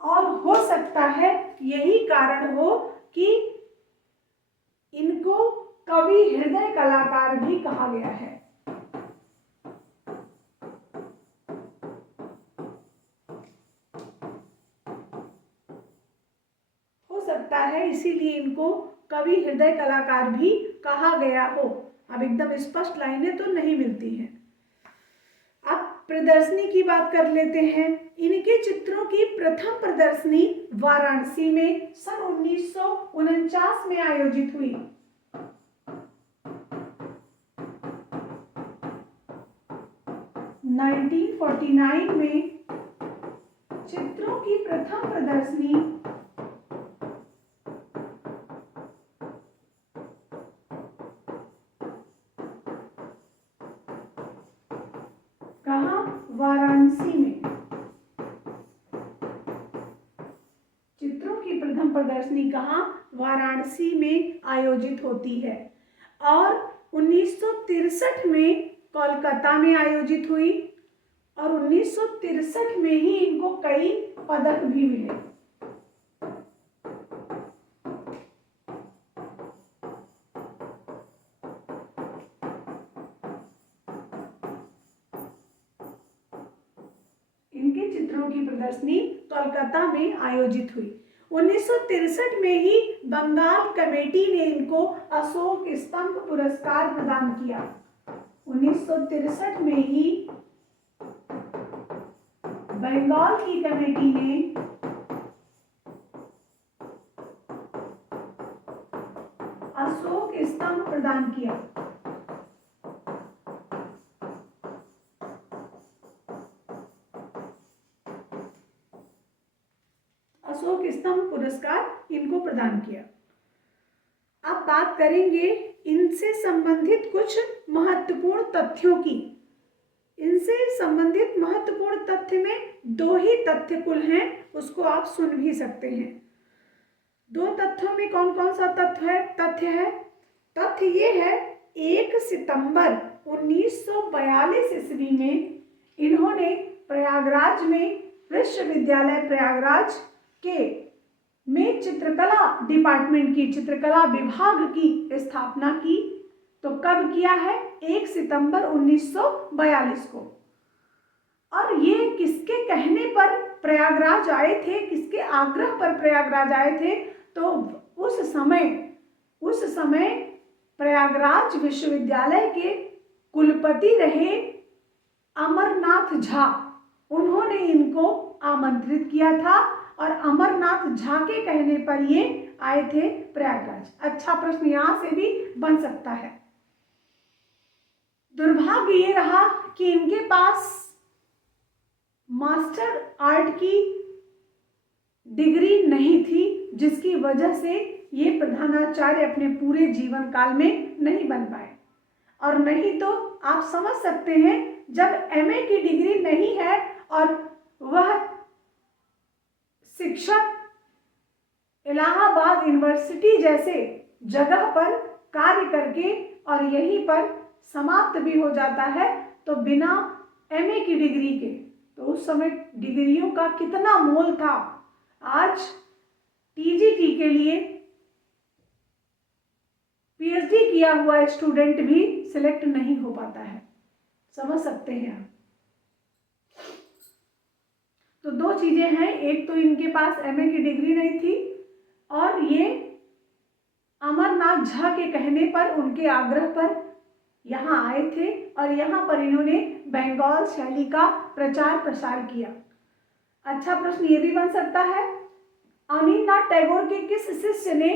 और हो सकता है यही कारण हो कि इनको कवि हृदय कलाकार भी कहा गया है। हो सकता है इसीलिए इनको कवि हृदय कलाकार भी कहा गया हो। अब एकदम स्पष्ट लाइनें तो नहीं मिलती हैं। अब प्रदर्शनी की बात कर लेते हैं। इनके चित्रों की प्रथम प्रदर्शनी वाराणसी में सन 1949 में आयोजित हुई। 1949 में चित्रों की प्रथम प्रदर्शनी कहाँ? वाराणसी में। चित्रों की प्रथम प्रदर्शनी कहाँ? वाराणसी में आयोजित होती है। और 1963 में कोलकाता में आयोजित हुई और 1963 में ही इनको कई पदक भी मिले। इनके चित्रों की प्रदर्शनी कोलकाता में आयोजित हुई। 1963 में ही बंगाल कमेटी ने इनको अशोक स्तंभ पुरस्कार प्रदान किया। 1963 में ही बंगाल की कमेटी ने अशोक स्तंभ प्रदान किया। अशोक स्तंभ पुरस्कार इनको प्रदान किया। अब बात करेंगे इनसे संबंधित कुछ महत्वपूर्ण तथ्यों की। इनसे संबंधित महत्वपूर्ण तथ्य में दो ही तथ्य कुल हैं, उसको आप सुन भी सकते हैं। दो तथ्यों में कौन कौन सा तथ्य है? तथ्य ये है 1 सितंबर 1942 ईस्वी में इन्होंने प्रयागराज में विश्वविद्यालय प्रयागराज के में चित्रकला डिपार्टमेंट की, चित्रकला विभाग की स्थापना की। तो कब किया है? 1 सितंबर 1942 को। और ये किसके कहने पर प्रयागराज आए थे, किसके आग्रह पर प्रयागराज आए थे? तो उस समय प्रयागराज विश्वविद्यालय के कुलपति रहे अमरनाथ झा, उन्होंने इनको आमंत्रित किया था और अमरनाथ झा के कहने पर ये आए थे प्रयागराज। अच्छा प्रश्न यहाँ से भी बन सकता है। दुर्भाग्य ये रहा कि इनके पास मास्टर आर्ट की डिग्री नहीं थी, जिसकी वजह से ये प्रधानाचार्य अपने पूरे जीवन काल में नहीं बन पाए। और नहीं तो आप समझ सकते हैं जब एमए की डिग्री नहीं है और वह शिक्षक इलाहाबाद यूनिवर्सिटी जैसे जगह पर कार्य करके और यहीं पर समाप्त भी हो जाता है, तो बिना एमए की डिग्री के, तो उस समय डिग्रियों का कितना मोल था। आज टीजीटी के लिए पीएचडी किया हुआ स्टूडेंट भी सिलेक्ट नहीं हो पाता है, समझ सकते हैं आप। तो दो चीजें हैं, एक तो इनके पास एमए की डिग्री नहीं थी और ये अमरनाथ झा के कहने पर, उनके आग्रह पर यहाँ आए थे और यहाँ पर इन्होंने बंगाल शैली का प्रचार प्रसार किया। अच्छा प्रश्न ये भी बन सकता है, अनिलनाथ टैगोर के किस शिष्य ने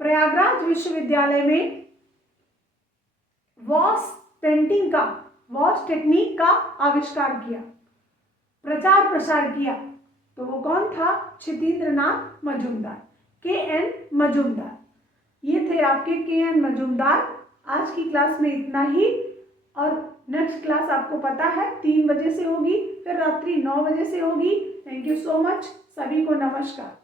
प्रयागराज विश्वविद्यालय में वॉश टेक्निक का आविष्कार किया, प्रचार प्रसार किया? तो वो कौन था? क्षितेंद्रनाथ मजूमदार, के.एन. मजूमदार। ये थे आपके के.एन. मजूमदार। आज की क्लास में इतना ही, और नेक्स्ट क्लास आपको पता है 3 बजे से होगी, फिर रात्रि 9 बजे से होगी। थैंक यू सो मच, सभी को नमस्कार।